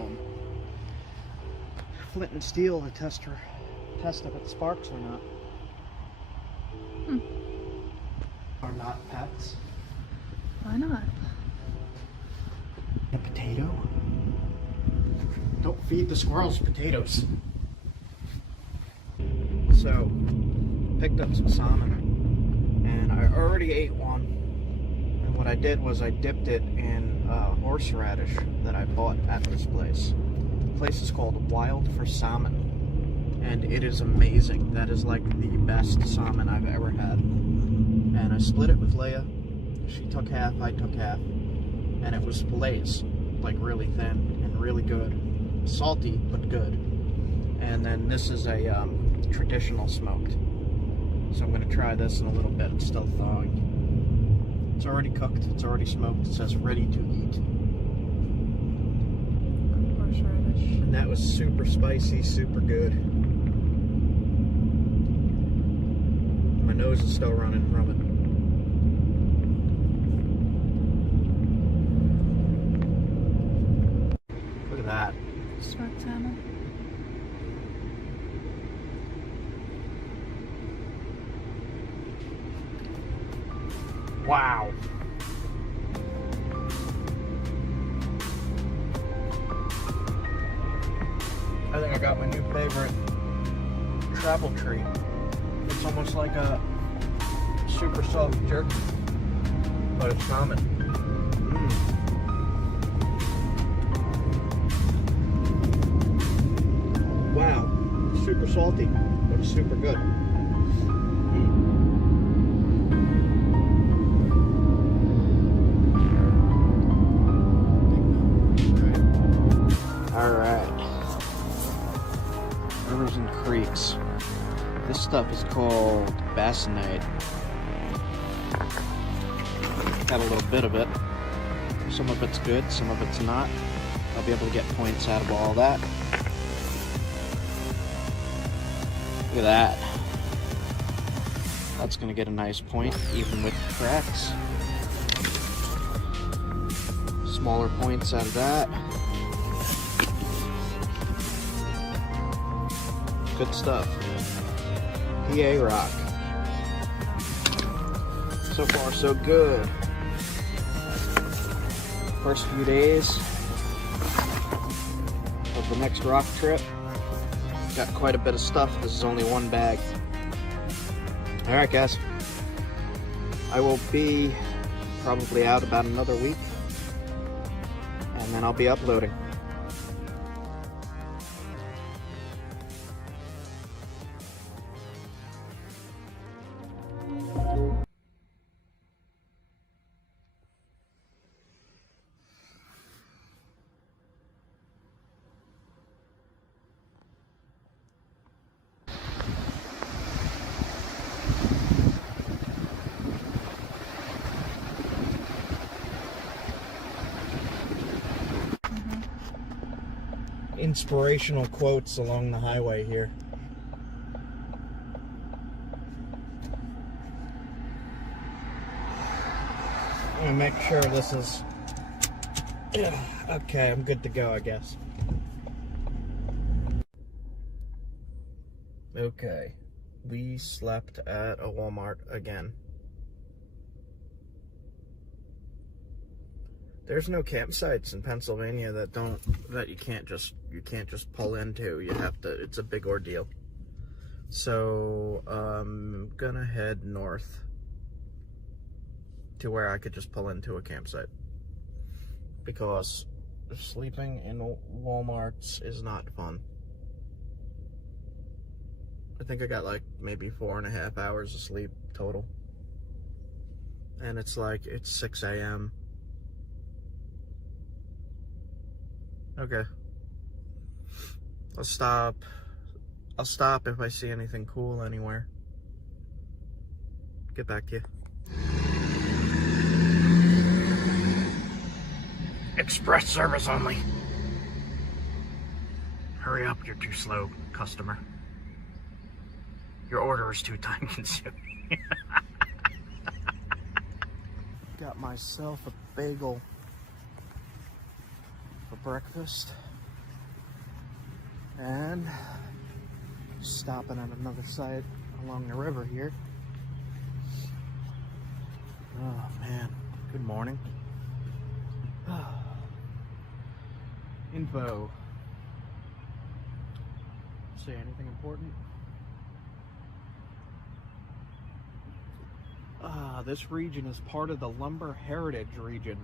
flint and steel to test if it sparks or not. Are not pets. Why not? A potato? Don't feed the squirrels potatoes. So, picked up some salmon, and I already ate one. And what I did was I dipped it in horseradish that I bought at this place. The place is called Wild for Salmon, and it is amazing. That is like the best salmon I've ever had. And I split it with Leia. She took half, I took half, and it was fillets, like really thin and really good. Salty, but good. And then this is a traditional smoked. So I'm going to try this in a little bit. It's still thawing. It's already cooked, it's already smoked. It says ready to eat. Horseradish. And that was super spicy, super good. My nose is still running from it. Look at that. Smoked salmon. Wow. I think I got my new favorite travel treat. It's almost like a super soft jerky, but it's salmon. Wow, super salty, but it's super good. Alright. Rivers and creeks. This stuff is called basinite. Got a little bit of it. Some of it's good, some of it's not. I'll be able to get points out of all that. Look at that. That's gonna get a nice point, even with the cracks. Smaller points out of that. Good stuff. PA rock. So far, so good. First few days of the next rock trip. Got quite a bit of stuff. This is only one bag. Alright, guys. I will be probably out about another week. And then I'll be uploading. Inspirational quotes along the highway here. I'm gonna make sure this is... okay, I'm good to go, I guess. Okay, we slept at a Walmart again. There's no campsites in Pennsylvania that you can't just pull into. You have to, it's a big ordeal. So I'm gonna head north to where I could just pull into a campsite, because sleeping in Walmarts is not fun. I think I got like maybe 4.5 hours of sleep total, and it's 6 a.m. Okay. I'll stop if I see anything cool anywhere. Get back to you. Express service only. Hurry up, you're too slow, customer. Your order is too time consuming. Got myself a bagel for breakfast, and stopping at another site along the river here. Oh man, good morning. Info. Say anything important? This region is part of the Lumber Heritage Region.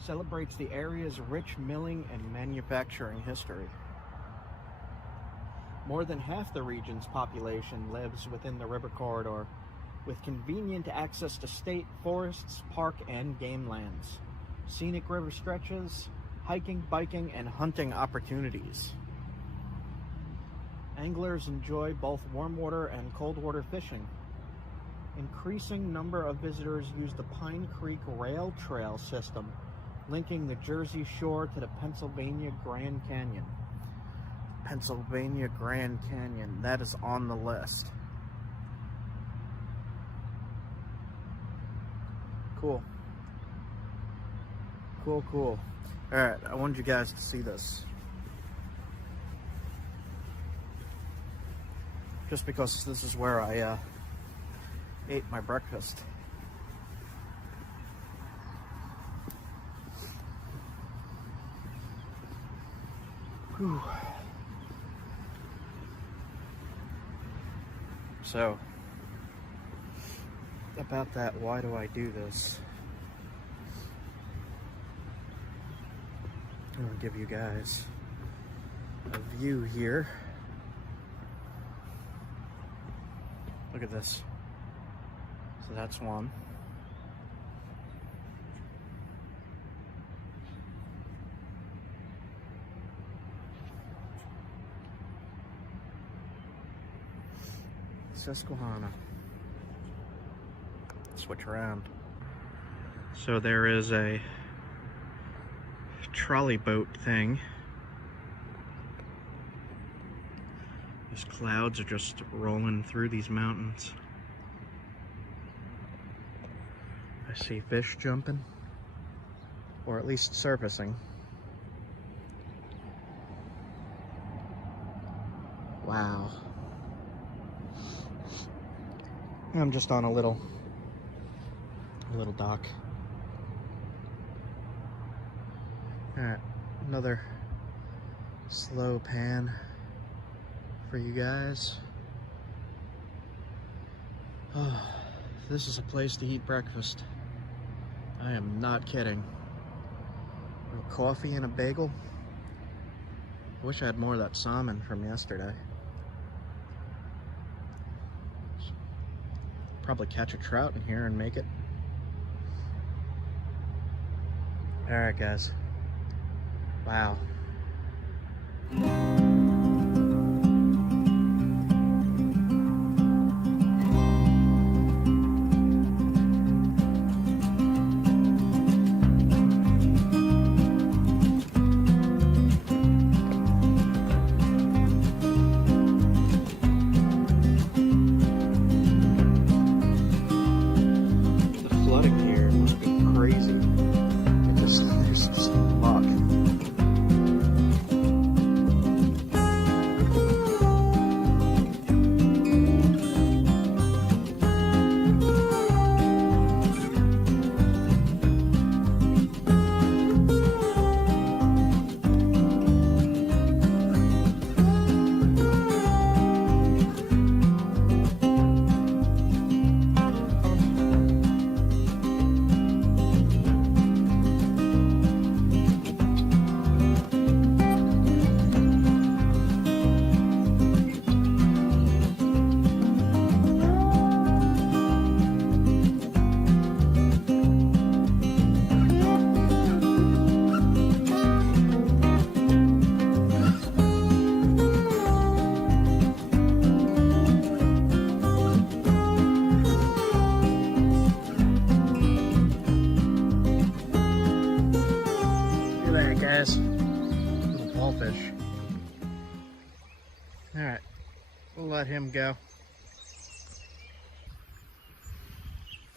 Celebrates the area's rich milling and manufacturing history. More than half the region's population lives within the river corridor, with convenient access to state forests, park, and game lands, scenic river stretches, hiking, biking, and hunting opportunities. Anglers enjoy both warm water and cold water fishing. Increasing number of visitors use the Pine Creek Rail Trail system, linking the Jersey Shore to the Pennsylvania Grand Canyon. Pennsylvania Grand Canyon, that is on the list. Cool. Cool. Alright, I wanted you guys to see this. Just because this is where I ate my breakfast. Whew. So, about that, why do I do this? I'm gonna give you guys a view here. Look at this. So that's one. Susquehanna. Switch around. So there is a trolley boat thing. These clouds are just rolling through these mountains. I see fish jumping, or at least surfacing. Wow. I'm just on a little dock. Alright, another slow pan for you guys. Oh, this is a place to eat breakfast. I am not kidding. A little coffee and a bagel. I wish I had more of that salmon from yesterday. Probably catch a trout in here and make it. Alright guys. Wow. Little ballfish. Alright, we'll let him go.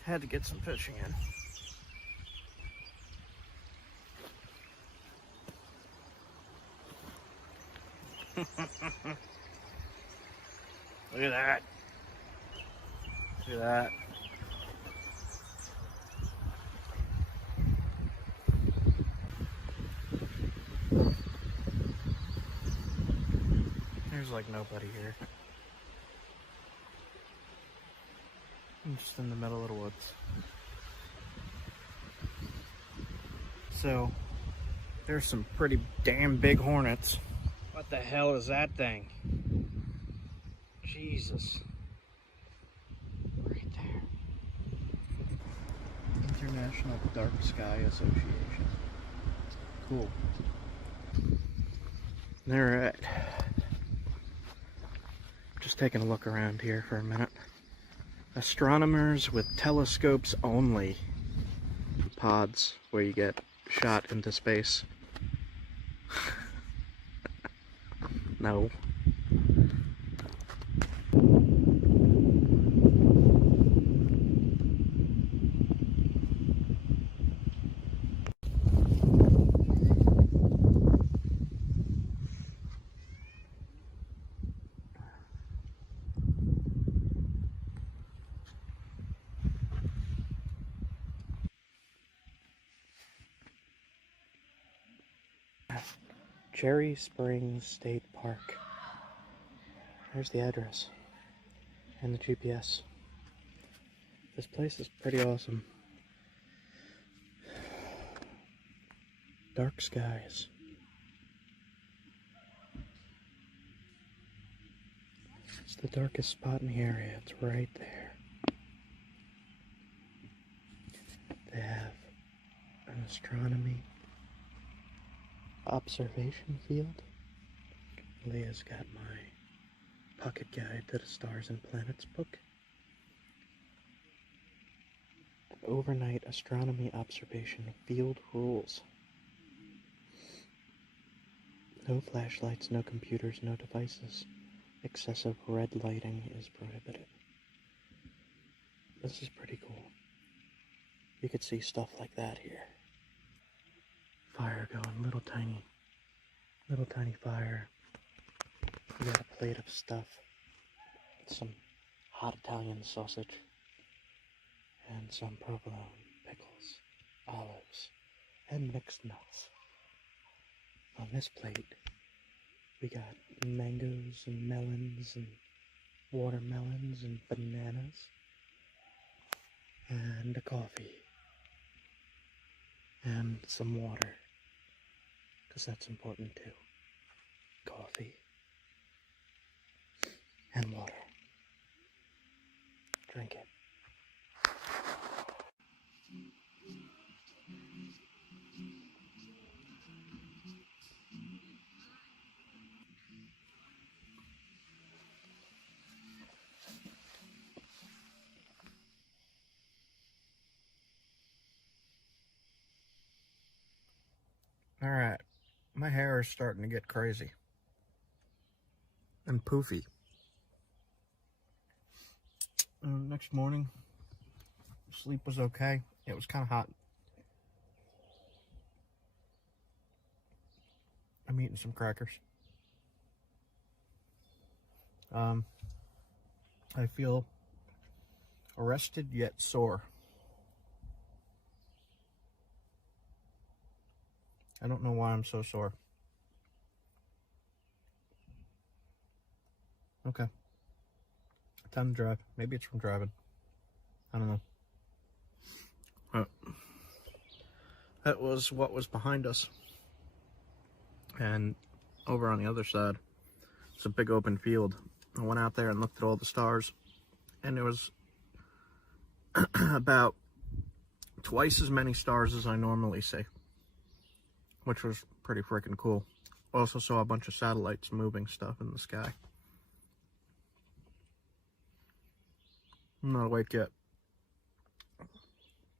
Had to get some fishing in. Look at that. Look at that. There's like nobody here. I'm just in the middle of the woods. So, there's some pretty damn big hornets. What the hell is that thing? Jesus. Right there. International Dark Sky Association. Cool. Alright. Just taking a look around here for a minute. Astronomers with telescopes only. Pods where you get shot into space. No. Cherry Springs State Park. There's the address and the GPS. This place is pretty awesome. Dark skies. It's the darkest spot in the area. It's right there. They have an astronomy observation field. Leah's got my pocket guide to the Stars and Planets book. Overnight astronomy observation field rules. No flashlights, no computers, no devices. Excessive red lighting is prohibited. This is pretty cool. You could see stuff like that here. Fire going, little tiny fire. We got a plate of stuff. Some hot Italian sausage. And some provolone, pickles, olives, and mixed nuts. On this plate, we got mangoes and melons and watermelons and bananas and a coffee and some water, because that's important too. Coffee and water. Drink it. Alright, my hair is starting to get crazy and poofy. Next morning, sleep was okay. It was kind of hot. I'm eating some crackers. I feel arrested yet sore. I don't know why I'm so sore. Okay. Time to drive. Maybe it's from driving. I don't know. That was what was behind us. And over on the other side, it's a big open field. I went out there and looked at all the stars. And there was about twice as many stars as I normally see, which was pretty freaking cool. Also saw a bunch of satellites moving stuff in the sky. I'm not awake yet.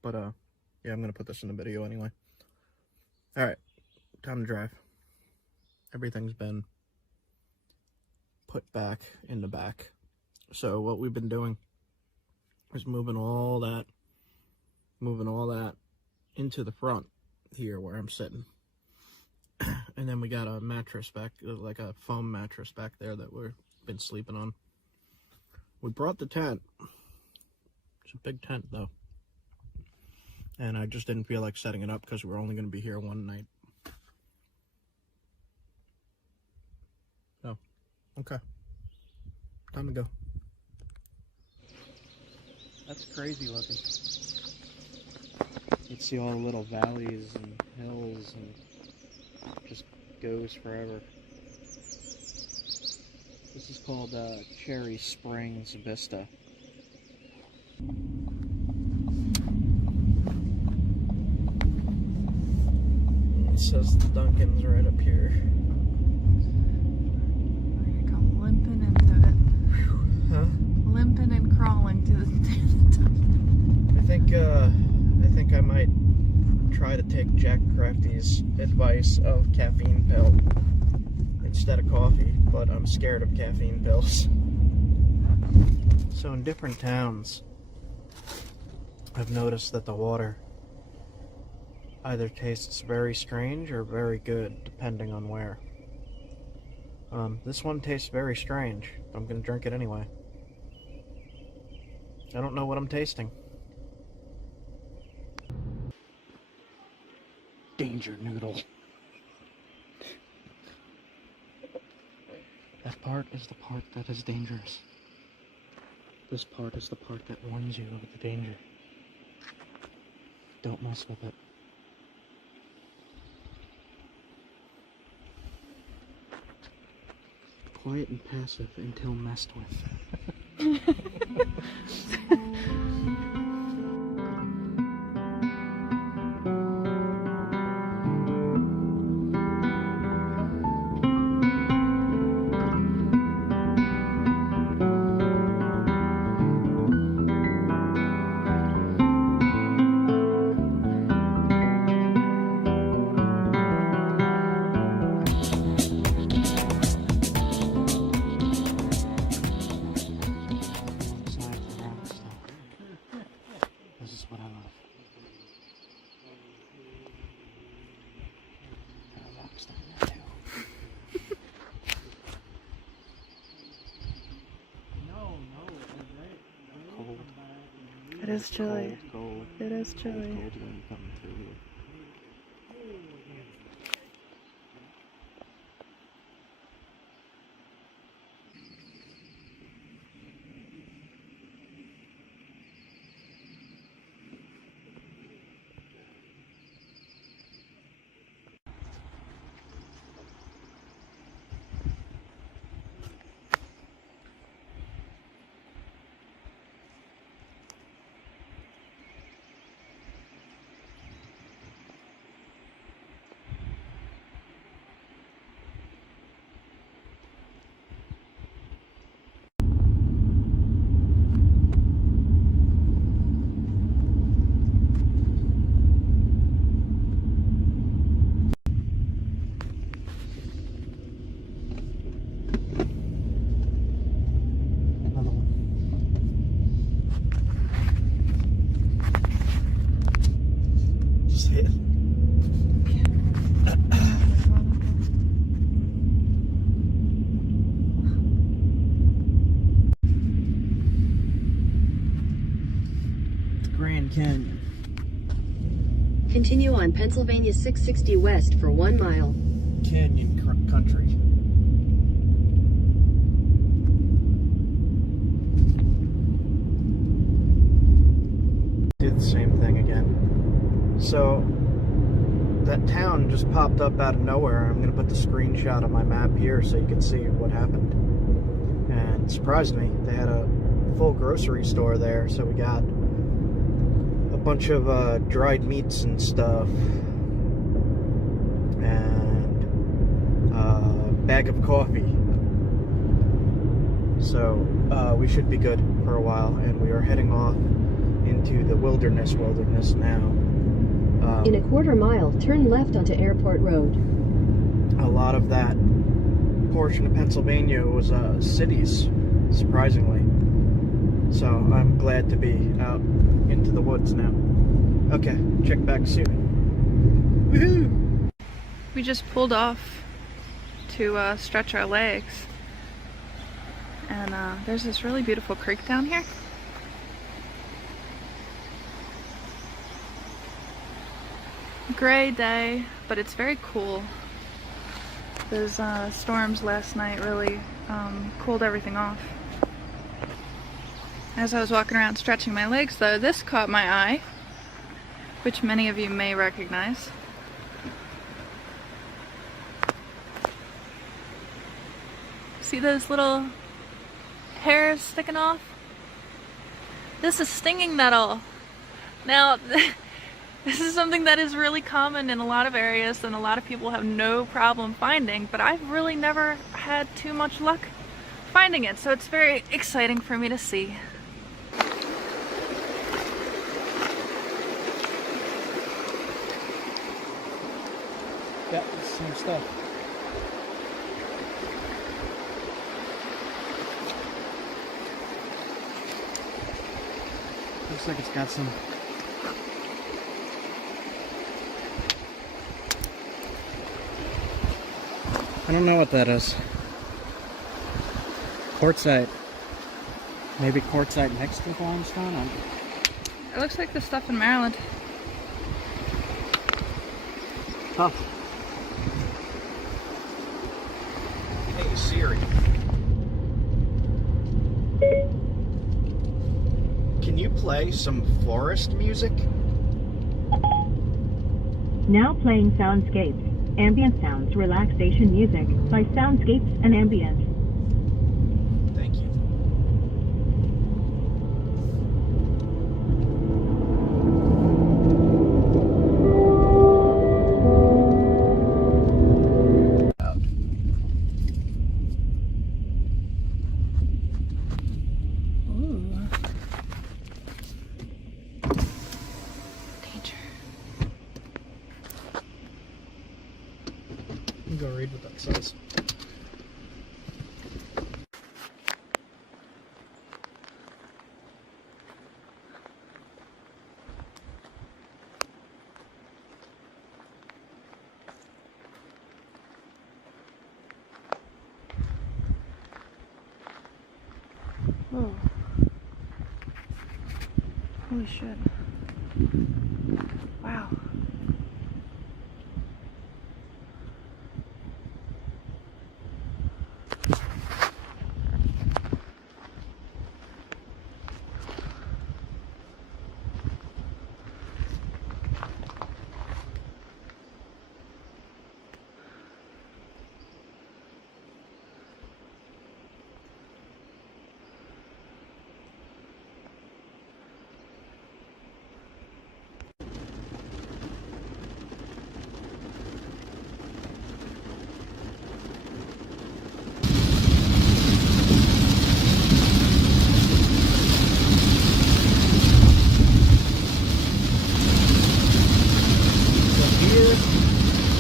But, yeah, I'm going to put this in the video anyway. Alright, time to drive. Everything's been put back in the back. So what we've been doing is moving all that into the front here where I'm sitting. And then we got a mattress back, like a foam mattress back there that we've been sleeping on. We brought the tent. It's a big tent though. And I just didn't feel like setting it up because we're only going to be here one night. Oh, okay. Time to go. That's crazy looking. You can see all the little valleys and hills and just goes forever. This is called Cherry Springs Vista. It says the Duncan's right up here. We're gonna come limping into it. Huh? Limping and crawling to the I think I might try to take Jack Crafty's advice of caffeine pill instead of coffee, but I'm scared of caffeine pills. So in different towns, I've noticed that the water either tastes very strange or very good, depending on where. This one tastes very strange, but I'm gonna drink it anyway. I don't know what I'm tasting. Danger noodle. part is the part that is dangerous. This part is the part that warns you of the danger. Don't mess with it. Quiet and passive until messed with. This is what I love. Got a rock star there too. Cold. It is chilly. Cold. It is chilly. Cold wind coming through here. Grand Canyon. Continue on Pennsylvania 660 West for 1 mile. Canyon country. Did the same thing again. So that town just popped up out of nowhere. I'm gonna put the screenshot on my map here so you can see what happened. And it surprised me. They had a full grocery store there, so we got a bunch of dried meats and stuff, and a bag of coffee. So we should be good for a while, and we are heading off into the wilderness now. In a quarter mile, turn left onto Airport Road. A lot of that portion of Pennsylvania was cities, surprisingly. So I'm glad to be out into the woods now. Okay, check back soon. Woohoo! We just pulled off to stretch our legs, and there's this really beautiful creek down here. Gray day, but it's very cool. Those storms last night really cooled everything off. As I was walking around stretching my legs though, this caught my eye, which many of you may recognize. See those little hairs sticking off? This is stinging nettle. Now, this is something that is really common in a lot of areas and a lot of people have no problem finding, but I've really never had too much luck finding it, so it's very exciting for me to see. Yeah, same stuff. Looks like it's got some I don't know what that is. Quartzite. Maybe quartzite mixed with limestone? It looks like the stuff in Maryland. Tough. Hey Siri, play some forest music? Now playing Soundscapes. Ambient sounds, relaxation music by Soundscapes and Ambient. Thank you. Go read what that says. Oh. Holy shit. Wow.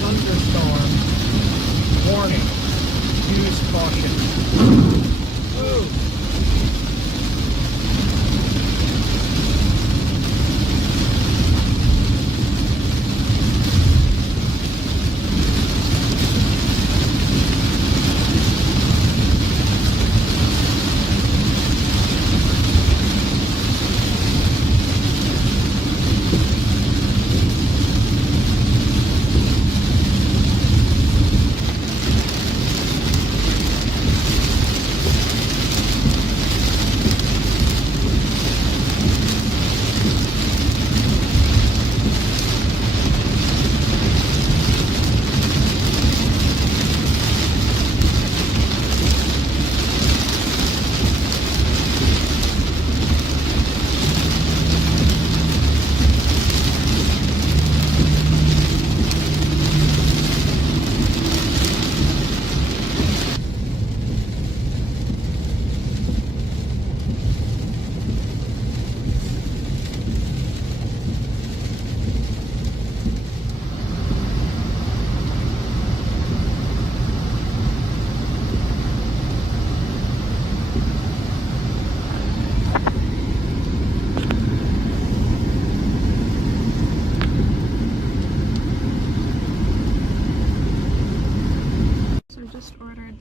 Thunderstorm. Warning. Use caution. Whoa.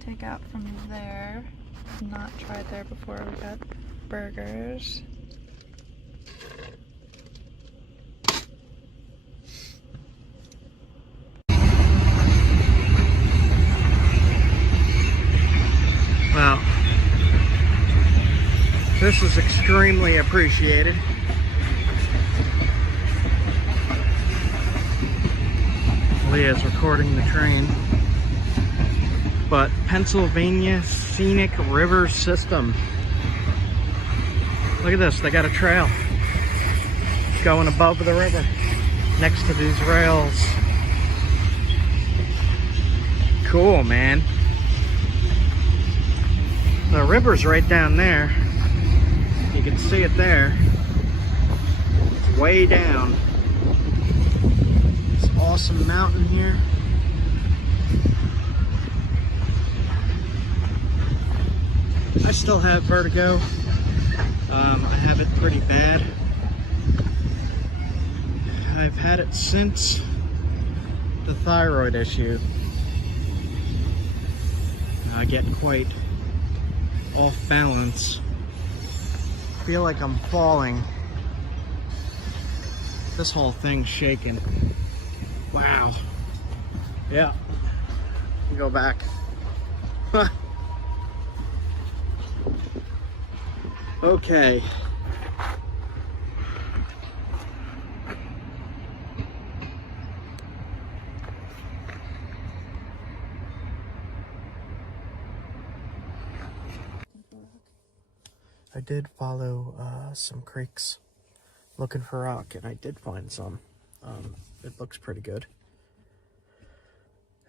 Takeout from there. Not tried there before. We got burgers. Wow. This is extremely appreciated. Leah's recording the train. But Pennsylvania Scenic River System. Look at this, they got a trail going above the river next to these rails. Cool, man. The river's right down there. You can see it there. It's way down. This awesome mountain here. I still have vertigo. I have it pretty bad. I've had it since the thyroid issue. I get quite off balance. I feel like I'm falling. This whole thing's shaking. Wow. Yeah. Go back. Okay. I did follow some creeks looking for rock, and I did find some. It looks pretty good.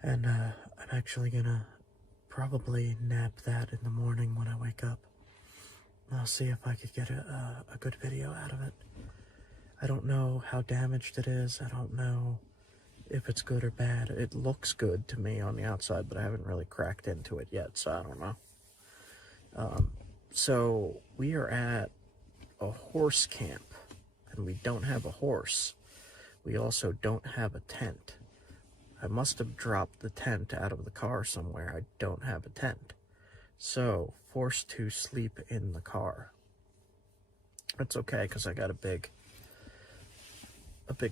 And I'm actually gonna probably nap that in the morning when I wake up. I'll see if I could get a good video out of it. I don't know how damaged it is. I don't know if it's good or bad. It looks good to me on the outside, but I haven't really cracked into it yet, so I don't know. So we are at a horse camp, and we don't have a horse. We also don't have a tent. I must have dropped the tent out of the car somewhere. I don't have a tent. So, forced to sleep in the car. It's okay, because I got a big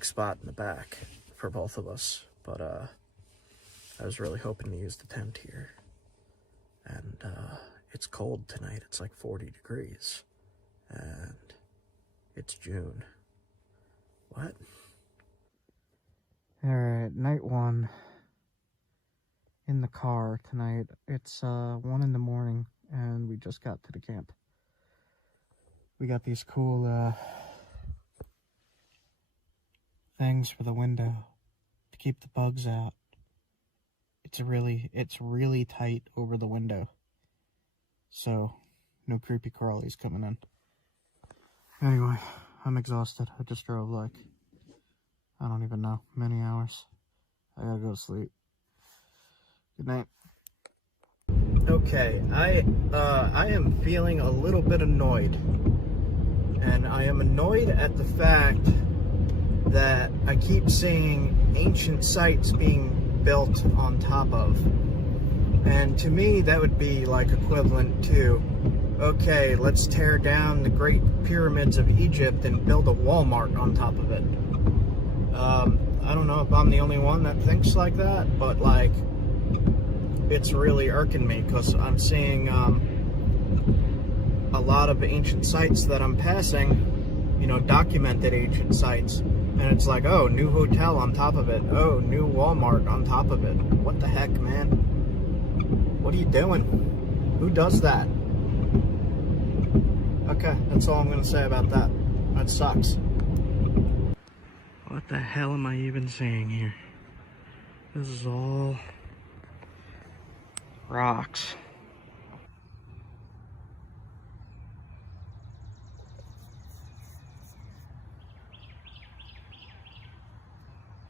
spot in the back for both of us. But, I was really hoping to use the tent here. And, it's cold tonight. It's like 40 degrees. And it's June. What? Alright, night one in the car tonight. It's 1 in the morning and we just got to the camp. We got these cool things for the window to keep the bugs out. It's really tight over the window. So no creepy crawlies coming in. Anyway, I'm exhausted. I just drove like, I don't even know, many hours. I gotta go to sleep. Good night. Okay, I am feeling a little bit annoyed. And I am annoyed at the fact that I keep seeing ancient sites being built on top of. And to me, that would be like equivalent to, okay, let's tear down the Great Pyramids of Egypt and build a Walmart on top of it. I don't know if I'm the only one that thinks like that, but like, it's really irking me because I'm seeing a lot of ancient sites that I'm passing, you know, documented ancient sites, and it's like, oh, new hotel on top of it, oh, new Walmart on top of it. What the heck, man? What are you doing? Who does that? Okay, that's all I'm gonna say about that. That sucks. What the hell am I even saying here? This is all rocks.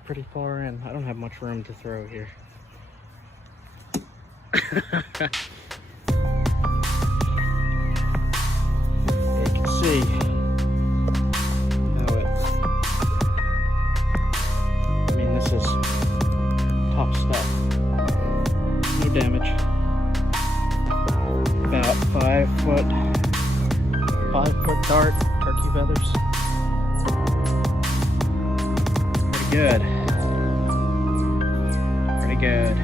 Pretty far in. I don't have much room to throw here. You can see how I mean, this is tough stuff. No damage. About 5 foot dart, turkey feathers. Pretty good. Pretty good.